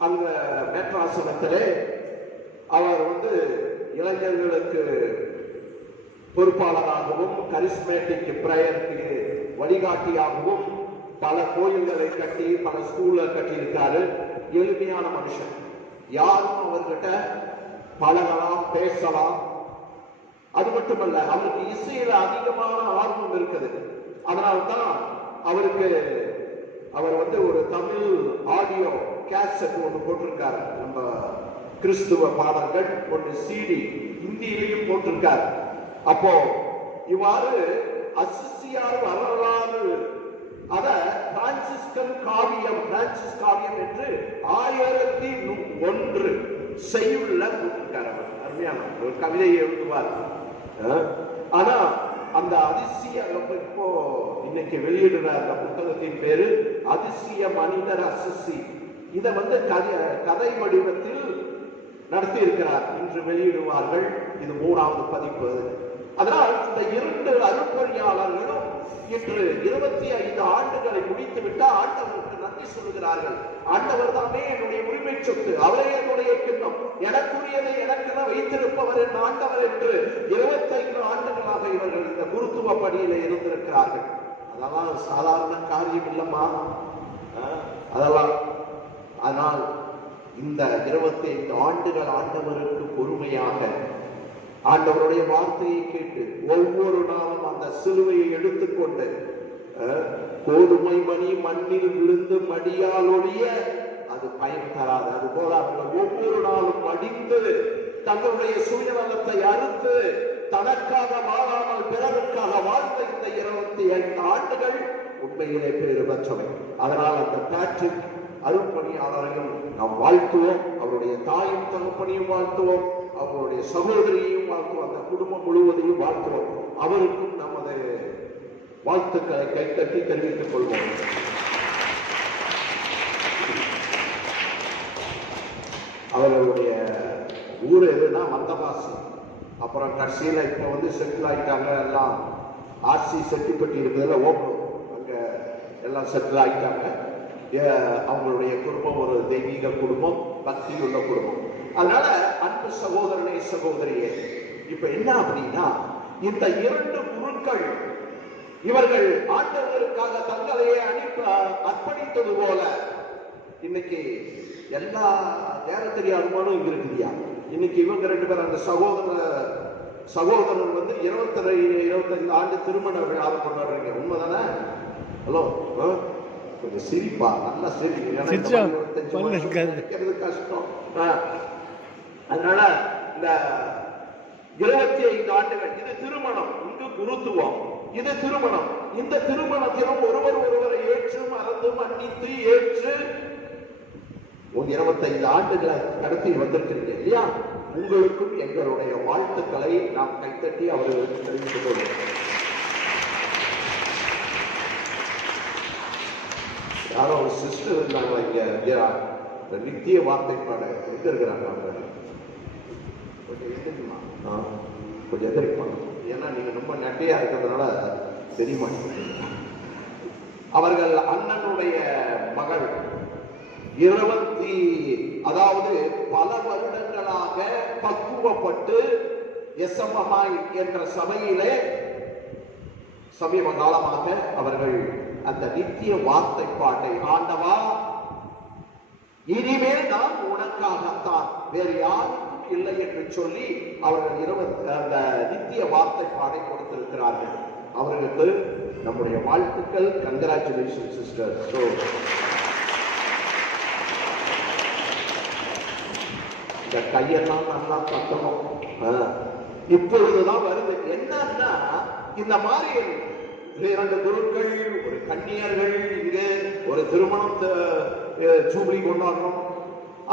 அந்த மேட்ராசனத்திலே அவர் இளைஞர்களுக்கு பொறுப்பாளராகவும் கரிஸ்மேட்டிக் பிரேயருக்கு வழிகாட்டியாகவும் பல கோயில்களை கட்டி பல ஸ்கூல்ல கட்டி இருக்காரு. எளிமையான மனுஷன், யாரும் அவர்கிட்ட பழகலாம், பேசலாம். அது மட்டுமல்ல, அவருக்கு இசையில அதிகமான ஆர்வம் இருக்குது. அதனால்தான் அவருக்கு அவர் ஒரு தமிழ் ஆடியோ கேசட் ஒன்று போட்டிருக்காரு. நம்ம கிறிஸ்துவ பாடல்கள் ஒன்று சிடி ஹிந்தியிலையும் போட்டிருக்காரு. அப்போ இவ்வாறு அசிசியார் வரலாறு, அத பிரான்சிஸ்கன் காவியம், பிரான்சிஸ் காவியம் என்று 1001 செய்யுள்ள போட்டிருக்காரு. அவர் அருமையான ஒரு கவிதையை எழுதுவார். ஆனா அந்த அதிசய, இப்போ இன்னைக்கு வெளியிடுற அந்த புத்தகத்தின் பேரு அதிசய மனிதர் அசிசி. இத கதை வடிவத்தில் நடத்தி இருக்கிறார். இன்று வெளியிடுவார்கள். இது 3வது பதிப்பு. அதனால் இந்த 2 அருட்பணியாளர்களும் இன்று 25 ஆண்டுகளை முடித்துவிட்டு ஆண்டவருக்கு நன்றி சொல்லுகிறார்கள். ஆண்டவர் தாமே என்னுடைய உரிமை சொத்து, அவரே என்னுடைய கிண்ணம், எனக்குரியதை எனக்கென வைத்திருப்பவர் என் ஆண்டவர் என்று 25 ஆண்டுகளாக இவர்கள் இந்த குருத்துவ பணியில இருந்திருக்கிறார்கள். அதெல்லாம் சாதாரண காரியம் இல்லம்மா, அதெல்லாம். ஆனால் இந்த 25 ஆண்டுகள் ஆண்டவருக்கு பொறுமையாக ஆண்டவருடைய வார்த்தையை கேட்டு ஒவ்வொரு நாளும் அந்த சிலுவையை எடுத்துக்கொண்டு கோதுமை மணி மண்ணில் விழுந்து மடியாலொழிய அது பயன் தராது. அதுபோல அவர்கள் ஒவ்வொரு நாளும் மடிந்து தங்களுடைய சுயநலத்தை அறுத்து தனக்காக வாழாமல் பிறருக்காக வாழ்ந்த இந்த 25 ஆண்டுகள் உண்மையிலே பேறு பெற்றவை. அதனால் அந்த பேட்ரிக் அருட்பணியாளரையும் நாம் வாழ்த்துவோம். அவருடைய தாயும் தகப்பனையும் வாழ்த்துவோம். அவருடைய சகோதரியையும் வாழ்த்துவோம். அந்த குடும்பம் முழுவதையும் வாழ்த்துவோம். அவருக்கும் நமது வாழ்த்துக்களை கைத்தட்டி தெரிவித்துக் கொள்வோம். அவர்களுடைய ஊர் எதுனா மந்தவாசி. அப்புறம் கடைசியில இப்ப செட்டில் ஆயிட்டாங்க. எல்லாம் ஆர்சி செட்டிப்பட்டி இருக்கிறதுல ஓப்பனும் அங்க எல்லாம் செட்டில் ஆயிட்டாங்க. அவங்களுடைய குடும்பம் ஒரு தெய்வீக குடும்பம், பக்தி உள்ள குடும்பம். அதனால அன்பு சகோதரனே சகோதரியே, இப்ப என்ன அப்படின்னா, இந்த 2 குருக்கள் இவர்கள் ஆண்டவர்களுக்காக தங்களையே அர்ப்பணித்தது போல இன்னைக்கு எல்லா தேவத்திரிய அனுமானம் இங்க இருக்குதியா. இன்னைக்கு இவங்க 2 பேரும் அந்த சகோதரர் 25 ஆண்டு திருமண விழாவை கொண்டாடுறீங்க. உண்மைதானே? ஹலோ, கொஞ்சம் சிரிப்பா, நல்லா சிரிக்கிறது கஷ்டம். அதனால இந்த 25 ஆண்டுகள் இது திருமணம், இங்கு குருத்துவம், இது திருமணம். இந்த திருமணத்திலும் ஒருவரை ஏற்று மறந்து மன்னித்து ஏற்று 25 ஆண்டுகளை கடத்தி வந்திருக்கிறீங்க இல்லையா? உங்களுக்கும் எங்களுடைய வாழ்த்துக்களை நாம் கைத்தட்டி அவர்களுக்கு தெரிவித்துக் கொள்வோம். யாரோ ஒரு சிஸ்டர் இருந்தாங்க இங்க, நித்திய வார்த்தை பாட எங்க இருக்கிறாங்க? கொஞ்சம் எதிர்க்குமா? கொஞ்சம் எதிர்ப்பாங்க. ஏன்னா நீங்க ரொம்ப நட்டையா இருக்கிறதுனால தெரிய மாட்டேங்க. அவர்கள் அண்ணனுடைய மகள் அதாவது பல வருடங்களாக பக்குவப்பட்டு எஸ்எம்ஐ என்ற சபையிலே சமீப காலமாக அவர்கள் அந்த நித்திய வார்த்தை பாட்டை, ஆண்டவா இனிமேல் நான் உனக்காகத்தான் வேறு யாருக்கும் இல்லை என்று சொல்லி அவர்கள் அந்த நித்திய வார்த்தை பாடை கொடுத்திருக்கிறார்கள். அவர்களுக்கு நம்முடைய வாழ்த்துக்கள். Congratulation sister. இந்த கையெல்லாம் நல்லா தட்டணும். இப்பொழுதுதான் வருது. என்னன்னா, இந்த மாதிரி 2 குருக்கள், ஒரு கன்னியர்கள், இங்கு ஒரு திருமணம் ஜூபிலி கொண்டாடணும்.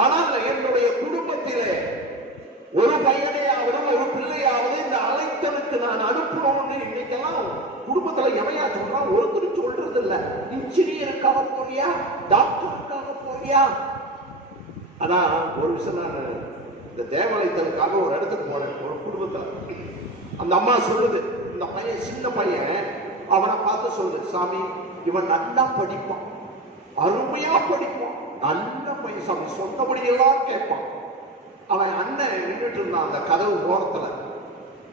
ஆனால் என்னுடைய குடும்பத்திலே ஒரு பையனையாவது ஒரு பிள்ளையாவது இந்த அழைத்தலுக்கு நான் அனுப்பணும்னு இன்னைக்கெல்லாம் குடும்பத்துல எவையா சொல்றான்? ஒருத்தர் சொல்றது இல்ல. இன்ஜினியருக்காக போறியா, டாக்டருக்காக போறியா? ஆனா ஒரு விஷயம், நான் இந்த தேவாலயத்திற்காக ஒரு இடத்துக்கு போறேன். ஒரு குடும்பத்துல அந்த அம்மா சொல்லுது, இந்த பையன் சின்ன பையன், அவனை பார்த்து சொல்லுது, சாமி இவன் நல்லா படிப்பான், அருமையா படிப்பான், நல்ல பையன் சாமி, சொன்னபடியெல்லாம் கேட்பான். அவன் அண்ணன் நின்றுட்டு இருந்தான் அந்த கதவு ஓரத்துல.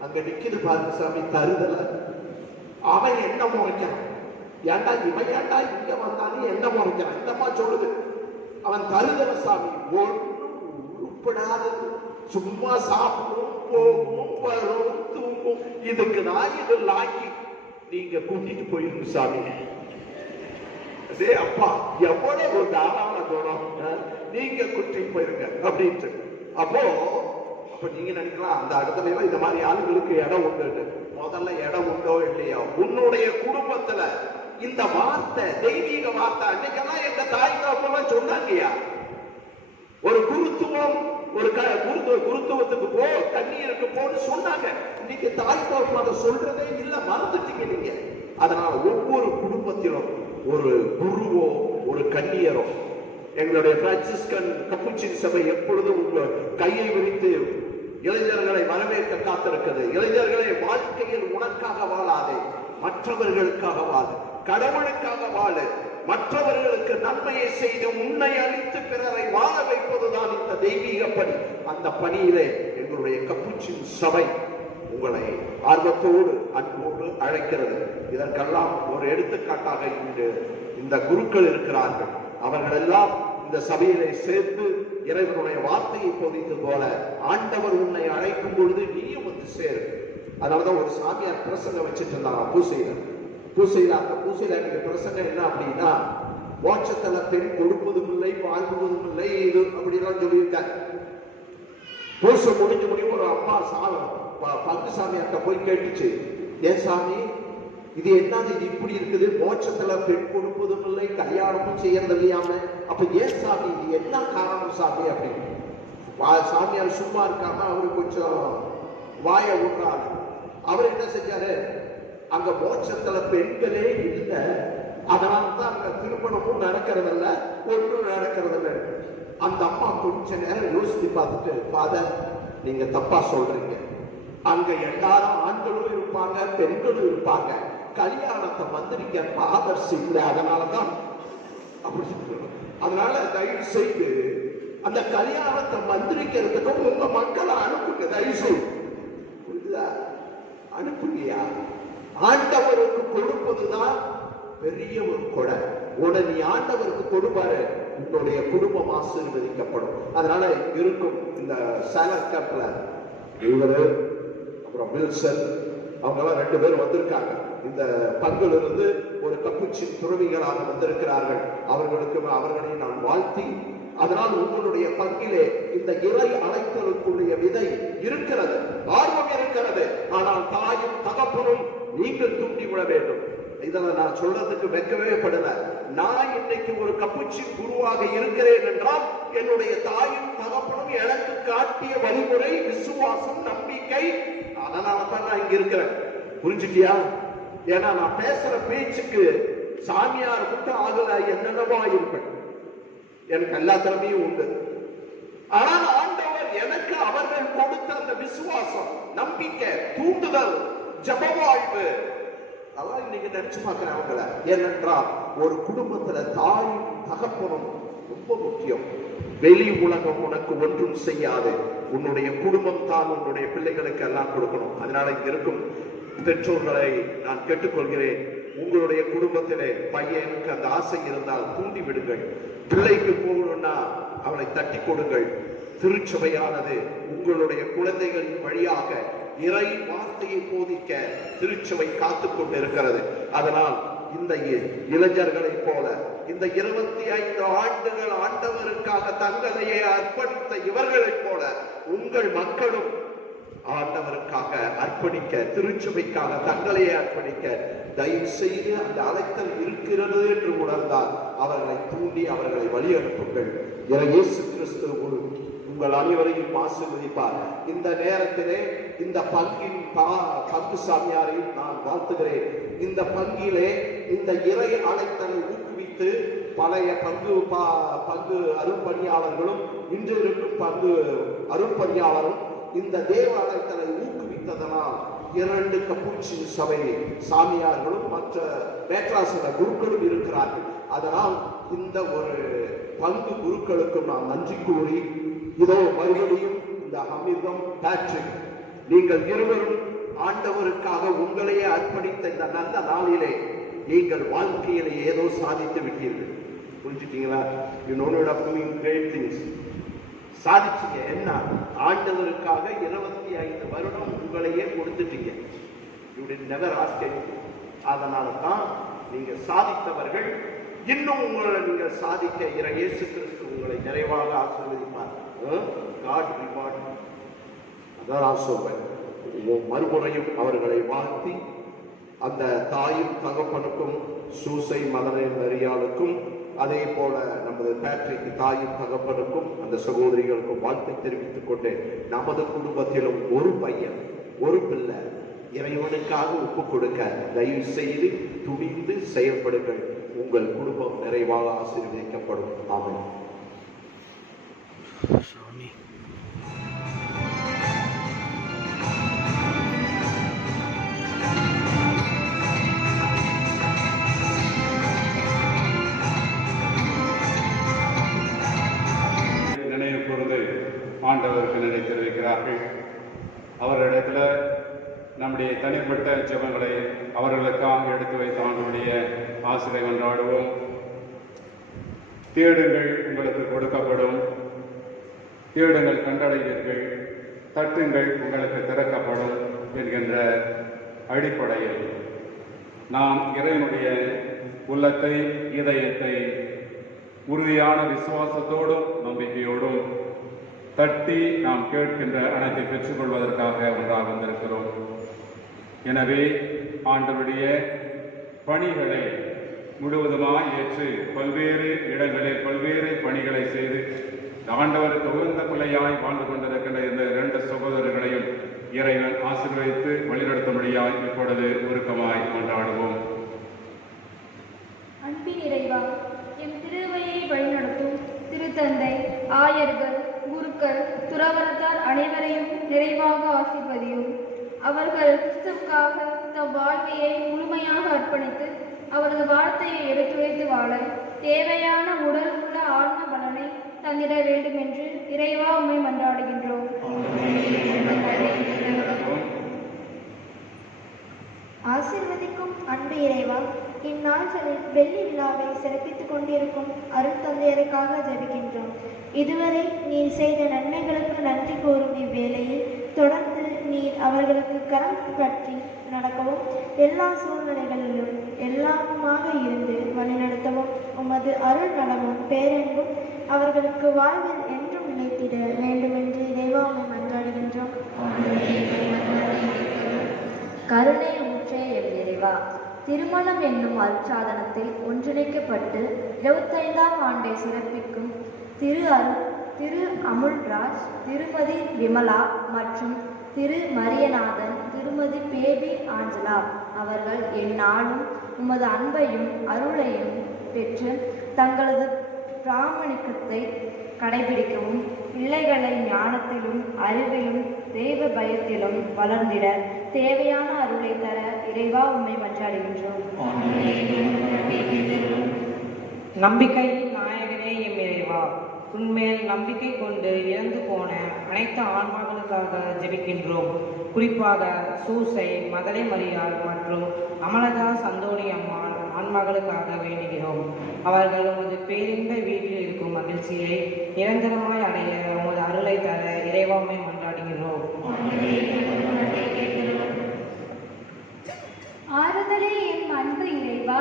அங்க நிக்குது பாருங்க சாமி தருதல. அவன் என்ன முறைக்கிறான்? ஏண்டா இவன் ஏண்டா இங்க வந்தானே என்ன முறைக்கிறான்? இந்தம்மா சொல்லுது, அவன் தருதல சாமி, உருப்படாதது, சும்மா சாப்பிடும், போகும், வரும், தூங்கும். இதுக்கு நான் இது லாக்கி, நீங்க கூட்டிட்டு போயிருக்கு சாமி. அதே அப்பா எவ்வளவு தாராள குணம், நீங்க கூட்டிட்டு போயிருங்க அப்படின்ட்டு. அப்ப நீங்க நினைக்கலாம், அந்த இடத்துல இந்த மாதிரி ஆளுங்களுக்கு இடம் உண்டு. முதல்ல இடம் உண்டோ இல்லையா? உன்னுடைய குடும்பத்துல இந்த வார்த்தை, தெய்வீக வார்த்தை, அன்னைக்கெல்லாம் எங்க தாய் தகப்பெல்லாம் சொன்னாங்கயா, ஒரு குருத்துவம், ஒரு குருத்துவத்துக்கு போ, கண்ணீருக்கு போன்னு சொன்னாங்க. இன்னைக்கு தாய் தகப்பன் அதை சொல்றதே இல்ல, மறந்துட்டீங்க நீங்க. அதனால ஒவ்வொரு குடும்பத்திலும் ஒரு குருவோ ஒரு கன்னியரோ, எங்களுடைய பிரான்சிஸ்கன் கப்புச்சின் சபை எப்பொழுதும் கையை விரித்து இளைஞர்களை வரவேற்க காத்திருக்கிறது. இளைஞர்களை, வாழ்க்கையில் உனக்காக வாழாதே, மற்றவர்களுக்காக வாழு, கடவுளுக்காக வாழு, மற்றவர்களுக்கு நன்மையை செய்து உன்னை அளித்து பிறரை வாழ வைப்பதுதான் இந்த தெய்வீக பணி. அந்த பணியிலே எங்களுடைய கப்புச்சின் சபை உங்களை ஆர்வத்தோடு அன்போடு அழைக்கிறது. இதற்கெல்லாம் ஒரு எடுத்துக்காட்டாக இந்த குருக்கள் இருக்கிறார்கள். அவர்கள் எல்லாம் இந்த சபையிலே சேர்ந்து இறைவனுடைய வார்த்தையை போதித்தது போல, ஆண்டவர் உன்னை அழைக்கும் பொழுது நீயும் வந்து சேரு. அதனாலதான் ஒரு சாமியார் பிரசங்கம் வச்சுட்டு இருந்தாங்க பூசையில. அந்த பூசையில எனக்கு பிரசங்கம் என்ன அப்படின்னா, மோட்சத்துல பெண் கொடுப்பதும் இல்லை, வாழ்வதும் இல்லை, இது அப்படிலாம் சொல்லியிருக்காங்க. பூசை முடிஞ்ச ஒரு அம்மா பங்கு சாமியார்ட்ட போய் கேட்டுச்சு, ஏன் சாமி இது என்னது, இது இப்படி இருக்குது, மோட்சத்துல பெண் கொடுப்பதும் இல்லை, கல்யாணமும் செய்யறது இல்லையாம, அப்ப ஏன் சாமி இது என்ன காரணம் சாமி அப்படின்னு சாமியார் சும்மா இருக்காம அவரு கொஞ்சம் வாய விடுறாரு. அவர் என்ன செஞ்சாரு, அங்க மோட்சத்துல பெண்களே இல்லை, அதனால்தான் அங்க திருமணமும் நடக்கிறதில்ல, ஒன்றும் நடக்கிறதில்ல. அந்த அம்மா கொஞ்ச நேரம் யோசித்து பார்த்துட்டு, ஃபாதர் நீங்க தப்பா சொல்றீங்க, அங்க எல்லாரும் ஆண்களும் இருப்பாங்க பெண்களும் இருப்பாங்க, கல்யாணத்தை மந்திரிக்க ஃபாதர்ஸ் இல்லை, அதனாலதான் அப்படி சொல்றோம். அதனால தயவு செய்து அந்த கல்யாணத்தை மந்திரிக்கிறதுக்கு உங்க மக்களை அனுப்புங்க, தயவு செய்து. புரியுதா? அனுப்புங்கயா. ஆண்டவருக்கு கொடுப்பதுதான் பெரிய ஒரு கொடை. நீ ஆண்டவருக்கு கொடுப்பாரு, உன்னுடைய குடும்பம் ஆசீர்வதிக்கப்படும். அதனால இருக்கும் இந்த சேலர் கேம்ப்ல இவரு அப்புறம் வில்சன் அவங்க எல்லாம் 2 பேர் வந்திருக்காங்க. இந்த பங்கில் இருந்து ஒரு கப்புச்சின் துறவிகளாக வந்திருக்கிறார்கள். அவர்களை நான் வாழ்த்தி, அதனால் உங்களுடைய பங்கிலே இந்த இறை அழைத்தலுக்குரிய விதை இருக்கிறது, ஆர்வம் இருக்கிறது. ஆனால் தாயும் தகப்பனும் நீங்கள் தூண்டி விட வேண்டும். இதெல்லாம் நான் சொல்றதுக்கு வெட்கவே படல. நான் இன்னைக்கு ஒரு கப்புச்சின் குருவாக இருக்கிறேன் என்றால் என்னுடைய தாயும் தகப்பனும் எனக்கு காட்டிய வழிமுறை, விசுவாசம், நம்பிக்கை, அதனாலதான் நான் இங்க இருக்கிறேன். புரிஞ்சுட்டியா? ஏன்னா நான் பேசுற பேச்சுக்கு சாமியார் மட்டும் ஆகல, என்னென்னவோ இருப்பேன், எனக்கு எல்லா திறமையும் உண்டு. ஆனால் ஆண்டவர் எனக்கு அவர்கள் கொடுத்த அந்த விசுவாசம், நம்பிக்கை, தூண்டுதல், ஜப வாழ்வு, அதான் இன்னைக்கு நினைச்சு பார்க்கிறேன் அவங்கள. ஏனென்றால் ஒரு குடும்பத்துல தாயும் தகப்பனும் ரொம்ப முக்கியம். வெளி உலகம் உனக்கு ஒன்றும் செய்யாது, உன்னுடைய குடும்பம் தான் உன்னுடைய பிள்ளைகளுக்கு எல்லாம் கொடுக்கணும். அதனால இங்க இருக்கும் பெற்றோர்களை நான் கேட்டுக்கொள்கிறேன், உங்களுடைய குடும்பத்திலே பையனுக்கு அந்த ஆசை இருந்தால் தூண்டி விடுங்கள். பிள்ளைக்கு போகணும்னா அவளை தட்டி கொடுங்கள். திருச்சபையானது உங்களுடைய குழந்தைகளின் வழியாக இறை வார்த்தையை போதிக்க திருச்சபை காத்துக் கொண்டிருக்கிறது. அதனால் இந்த இளைஞர்களை போல இந்த 25 ஆண்டுகள் ஆண்டவருக்காக தங்களையே அர்ப்பணித்த இவர்களைப் போல உங்கள் மக்களும் ஆண்டவருக்காக அர்ப்பணிக்க, திருச்சபைக்காக தங்களையே அர்ப்பணிக்க தயவு செய்து அந்த அழைத்தல் இருக்கிறது என்று உணர்ந்தால் அவர்களை தூண்டி அவர்களை வழி அனுப்புங்கள். இயேசு கிறிஸ்து உங்கள் அனைவரையும் ஆசீர்வதிப்பார். இந்த நேரத்திலே இந்த பங்கின் பங்கு சாமியாரையும் நான் வாழ்த்துகிறேன். இந்த பங்கிலே இந்த இறை அழைத்தலை ஊக்குவித்து பழைய பங்கு அருள்பணியாளர்களும் இன்று இருக்கும் பங்கு அருள்பணியாளரும் இந்த தேவ அழைத்தலை ஊக்குவித்ததனால் 2 கப்புச்சின் சபை சாமியார்களும் மற்ற மேற்றாசன குருக்களும் இருக்கிறார்கள். அதனால் இந்த ஒரு பங்கு குருக்களுக்கும் நான் நன்றி கூறி, இதோ மறுபடியும் இந்த அமிர்தம் பேட்ரிக், நீங்கள் இருவரும் ஆண்டவருக்காக உங்களையே அர்ப்பணித்த இந்த நல்ல நாளிலே நீங்கள் வாழ்க்கையில ஏதோ சாதித்து விட்டீர்கள். புரிஞ்சுட்டீங்களா? You know you are doing great things. சாதிச்சீங்க. என்ன? ஆண்டவருக்காக 25 வருடம் உங்களையே கொடுத்துட்டீங்க. You did never ask anything. அதனால தான் நீங்க சாதித்தவர்கள். இன்னும் உங்களை நீங்கள் சாதிக்க இயேசு கிறிஸ்து உங்களை நிறைவாக ஆசீர்வதிப்பார். God reward. அதான் நான் சொல்வேன். மறுமுறையும் அவர்களை வாழ்த்தி அந்த தாயும் தகப்பனுக்கும் சூசை மலரை மரியாளுக்கும் அதே போல நமது பேட்ரிக் தாயும் தகப்பனுக்கும் அந்த சகோதரிகளுக்கும் வாழ்த்தை தெரிவித்துக் கொண்டு, நமது குடும்பத்திலும் ஒரு பையன் ஒரு பிள்ளை இறைவனுக்காக ஒப்புக் கொடுக்க தயவு செய்து துணிந்து செயல்படுங்கள். உங்கள் குடும்பம் நிறைவாக ஆசீர்வதிக்கப்படும். ஆமென். நினைவு கூர்ந்து ஆண்டவருக்கு நினை தெரிவிக்கிறார்கள். அவரிடத்துல நம்முடைய தனிப்பட்ட ஜெபங்களை அவர்களுக்காக எடுத்து வைத்த ஆண்டவருடைய ஆசிரியை கொண்டாடுவோம். தேடுங்கள், உங்களுக்கு கொடுக்கப்படும். தேடுங்கள், கண்டடைவீர்கள். தட்டுங்கள், உங்களுக்கு திறக்கப்படும் என்கின்ற அடிப்படையில் நாம் இறைவனுடைய உள்ளத்தை, இதயத்தை உறுதியான விசுவாசத்தோடும் நம்பிக்கையோடும் தட்டி நாம் கேட்கின்ற அனைத்தை பெற்றுக்கொள்வதற்காக ஒன்றாக வந்திருக்கிறோம். எனவே ஆண்டவருடைய பணிகளை முழுவதுமாய் ஏற்று பல்வேறு இடங்களில் பல்வேறு பணிகளை செய்து ஆண்டவருக்கு உகந்த பிள்ளையாய் வாழ்ந்து கொண்டிருக்கின்ற இந்த 2 சகோதரர்களையும் இறைவன் ஆசீர்வதித்து வழிநடத்தும்படியாய் இப்பொழுது உருக்கமாய் கொண்டாடுவோம். அன்பின் இறைவா, என் திருவையை வழிநடத்தும் திருத்தந்தை, ஆயர்கள், குருக்கள், துறவரத்தார் அனைவரையும் நிறைவாக ஆசீர்வதியும். அவர்கள் கிறிஸ்துவுக்காக தம் வாழ்க்கையை முழுமையாக அர்ப்பணித்து அவரது வார்த்தையை எடுத்துரைத்து வாழ தேவையான உடல் உள்ள ஆன்ம பலனை தந்திட வேண்டும் என்று இறைவா உம்மை மன்றாடுகின்றோம். ஆசீர்வதிக்கும் அன்பு இறைவா, இந்நாள்களில் வெள்ளி விழாவை சிறப்பித்துக் கொண்டிருக்கும் அருள் தந்தையருக்காக ஜெபிக்கின்றோம். இதுவரை நீர் செய்த நன்மைகளுக்கு நன்றி கூறும் இவ்வேளையில் தொடர்ந்து நீர் அவர்களுக்கு கரம் பற்றி நடக்கவும் எல்லா சூழ்நிலைகளிலும் எல்லாமுமாக இருந்து வழிநடத்தவும் உமது அருள் நலமும் பேரன்பும் அவர்களுக்கு வாழ்வில் என்றும் நிலைத்திட வேண்டுமென்று இறைவா உம்மை மன்றாடுகின்றோம். கருணை ஊற்றே என் இறைவா, திருமணம் என்னும் அருட்சாதனத்தில் ஒன்றிணைக்கப்பட்டு 25ஆம் ஆண்டை சிறப்பிக்கும் திரு அமுல்ராஜ், திருமதி விமலா மற்றும் திரு மரியநாதன், திருமதி பேபி ஆஞ்சலா அவர்கள் எந்நாளும் உமது அன்பையும் அருளையும் பெற்று தங்களது பிராமணிக்கத்தை கடைபிடிக்கவும் பிள்ளைகளை ஞானத்திலும் அறிவிலும் தெய்வ பயத்திலும் வளர்ந்திட தேவையான அருளை தர இறைவா உம்மை மன்றாடுகின்றோம். நம்பிக்கையின் நாயகனே எம் இறைவா, உன்மேல் நம்பிக்கை கொண்டு இறந்து போன அனைத்து ஆன்மாக்களுக்காக ஜெபிக்கின்றோம். குறிப்பாக சூசை, மதலை மரியாள் மற்றும் அமலதா சந்தோணி அம்மாள் ஆன்மாக்களுக்காக வேண்டுகிறோம். அவர்கள் உமது பேரின்ப வீட்டில் இருக்கும் மகிழ்ச்சியை நிரந்தரமாய் அடைய உமது அருளை தர இறைவாமை மன்றாடுகிறோம். ஆறுதலே என் அன்பு இறைவா,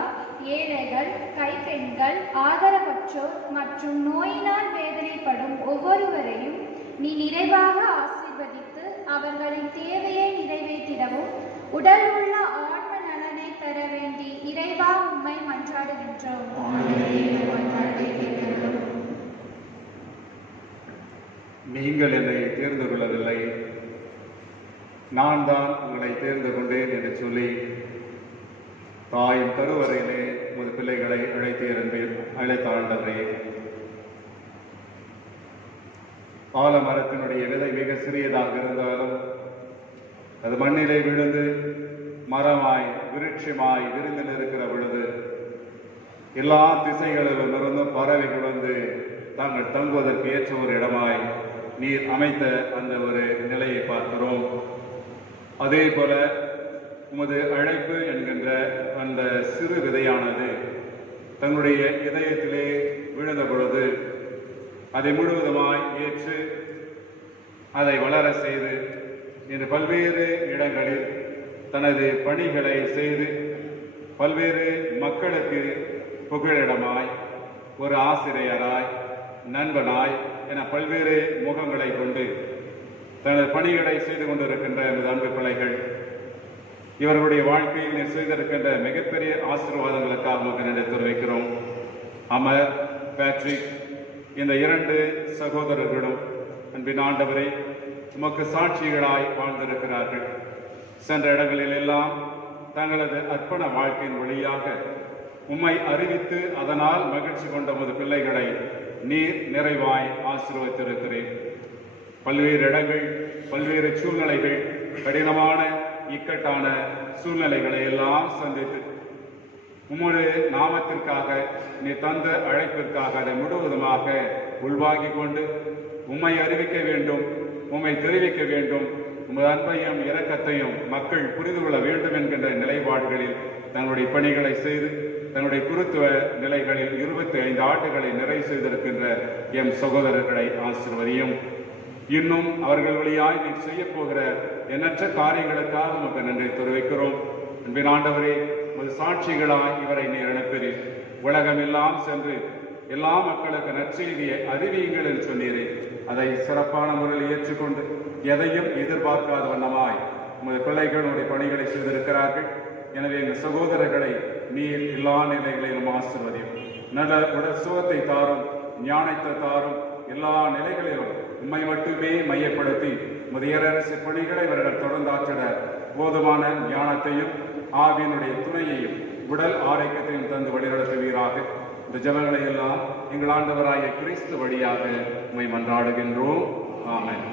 ஏழைகள், கைப்பெண்கள், ஆதரவற்றோர் மற்றும் நோயினால் வேதனைப்படும் ஒவ்வொருவரையும் நீ நிறைவாக ஆசீர்வதித்து அவர்களின் தேவையை நிறைவேற்றிடவும் உடல் உள்ள ஆன்ம நலனை தர வேண்டி இறைவா உம்மை மன்றாடுகின்றோம். நீங்கள் என்னை தேர்ந்து கொள்ளவில்லை, நான் தான் உங்களை தேர்ந்து கொண்டேன் என்று சொல்லி தாயின் கருவறையிலே உமது பிள்ளைகளை அழைத்தாண்டவரே, ஆலமரத்தினுடைய விதை மிக சிறியதாக இருந்தாலும் அது மண்ணிலே விழுந்து மரமாய் விருட்சமாய் விருந்தில் இருக்கிற பொழுது எல்லா திசைகளிலும் இருந்தும் பறவைகள் வந்து தாங்கள் தங்குவதற்கு ஏற்ற ஒரு இடமாய் நீர் அமைத்த அந்த ஒரு நிலையை பார்க்கிறோம். அதே போல உமது அழைப்பு என்கின்ற அந்த சிறு விதையானது தன்னுடைய இதயத்திலே விழுந்த பொழுது அதை முழுவதுமாய் ஏற்று அதை வளர செய்து இன்று பல்வேறு இடங்களில் தனது பணிகளை செய்து பல்வேறு மக்களுக்கு புகழிடமாய், ஒரு ஆசிரியராய், நண்பனாய் என பல்வேறு முகங்களை கொண்டு தனது பணிகளை செய்து கொண்டிருக்கின்ற எனது அன்பு பிள்ளைகள், இவர்களுடைய வாழ்க்கையில் நீர் செய்திருக்கின்ற மிகப்பெரிய ஆசீர்வாதங்களுக்காக நமக்கு நன்றி தெரிவிக்கிறோம். அமர், பேட்ரிக், இந்த 2 சகோதரர்களும் அன்பின் ஆண்டவரை உமக்கு சாட்சிகளாய் வாழ்ந்திருக்கிறார்கள். சென்ற இடங்களில் எல்லாம் தங்களது அர்ப்பண வாழ்க்கையின் வழியாக உம்மை அறிவித்து அதனால் மகிழ்ச்சி கொண்ட உமது பிள்ளைகளை நீர் நிறைவாய் ஆசீர்வதித்திருக்கிறேன். பல்வேறு இடங்கள், பல்வேறு சூழ்நிலைகள், கடினமான இக்கட்டான சூழ்நிலைகளை எல்லாம் சந்தித்து உம்முடைய நாமத்திற்காக நீ தந்த அழைப்பிற்காக அதை முழுவதுமாக உள்வாங்கிக் கொண்டு உம்மை அறிவிக்க வேண்டும், உம்மை தெரிவிக்க வேண்டும், உமது அன்பையும் இரக்கத்தையும் மக்கள் புரிந்து கொள்ள வேண்டும் என்கின்ற நிலைப்பாடுகளில் தங்களுடைய பணிகளை செய்து தங்களுடைய குருத்துவ நிலைகளில் 25 ஆண்டுகளை நிறைவு செய்திருக்கின்ற எம் சகோதரர்களை ஆசீர்வதியும். இன்னும் அவர்கள் வழியாய் நீ செய்ய போகிற எண்ணற்ற காரியங்களுக்காக நமக்கு நன்றி தெரிவிக்கிறோம். அன்பின் ஆண்டவரே, உமது சாட்சிகளாய் இவரை நீர் அனுப்பினீர். உலகம் எல்லாம் சென்று எல்லா மக்களுக்கு நற்செய்தியை அறிவியுங்கள் என்று சொன்னீரே. அதை சிறப்பான முறையில் ஏற்றுக்கொண்டு எதையும் எதிர்பார்க்காத வண்ணமாய் உமது பிள்ளைகள் உடைய பணிகளை செய்திருக்கிறார்கள். எனவே இந்த சகோதரர்களை நீர் எல்லா நிலைகளிலும் ஆசீர்வதியும். நல்ல உடல் சுகத்தை தாரும், ஞானத்தை தாரும். எல்லா நிலைகளிலும் உம்மை மட்டுமே மையப்படுத்தி முதியரசு பணிகளை இவர்கள் தொடர்ந்து ஆற்றிட போதுமான ஞானத்தையும் ஆவியினுடைய துணையையும் உடல் ஆரோக்கியத்தையும் தந்து வழிநடத்துவீராக. இந்த ஜெபங்களை எல்லாம் எங்கள் ஆண்டவராகிய கிறிஸ்து வழியாக உம்மை மன்றாடுகின்றோம். ஆமென்.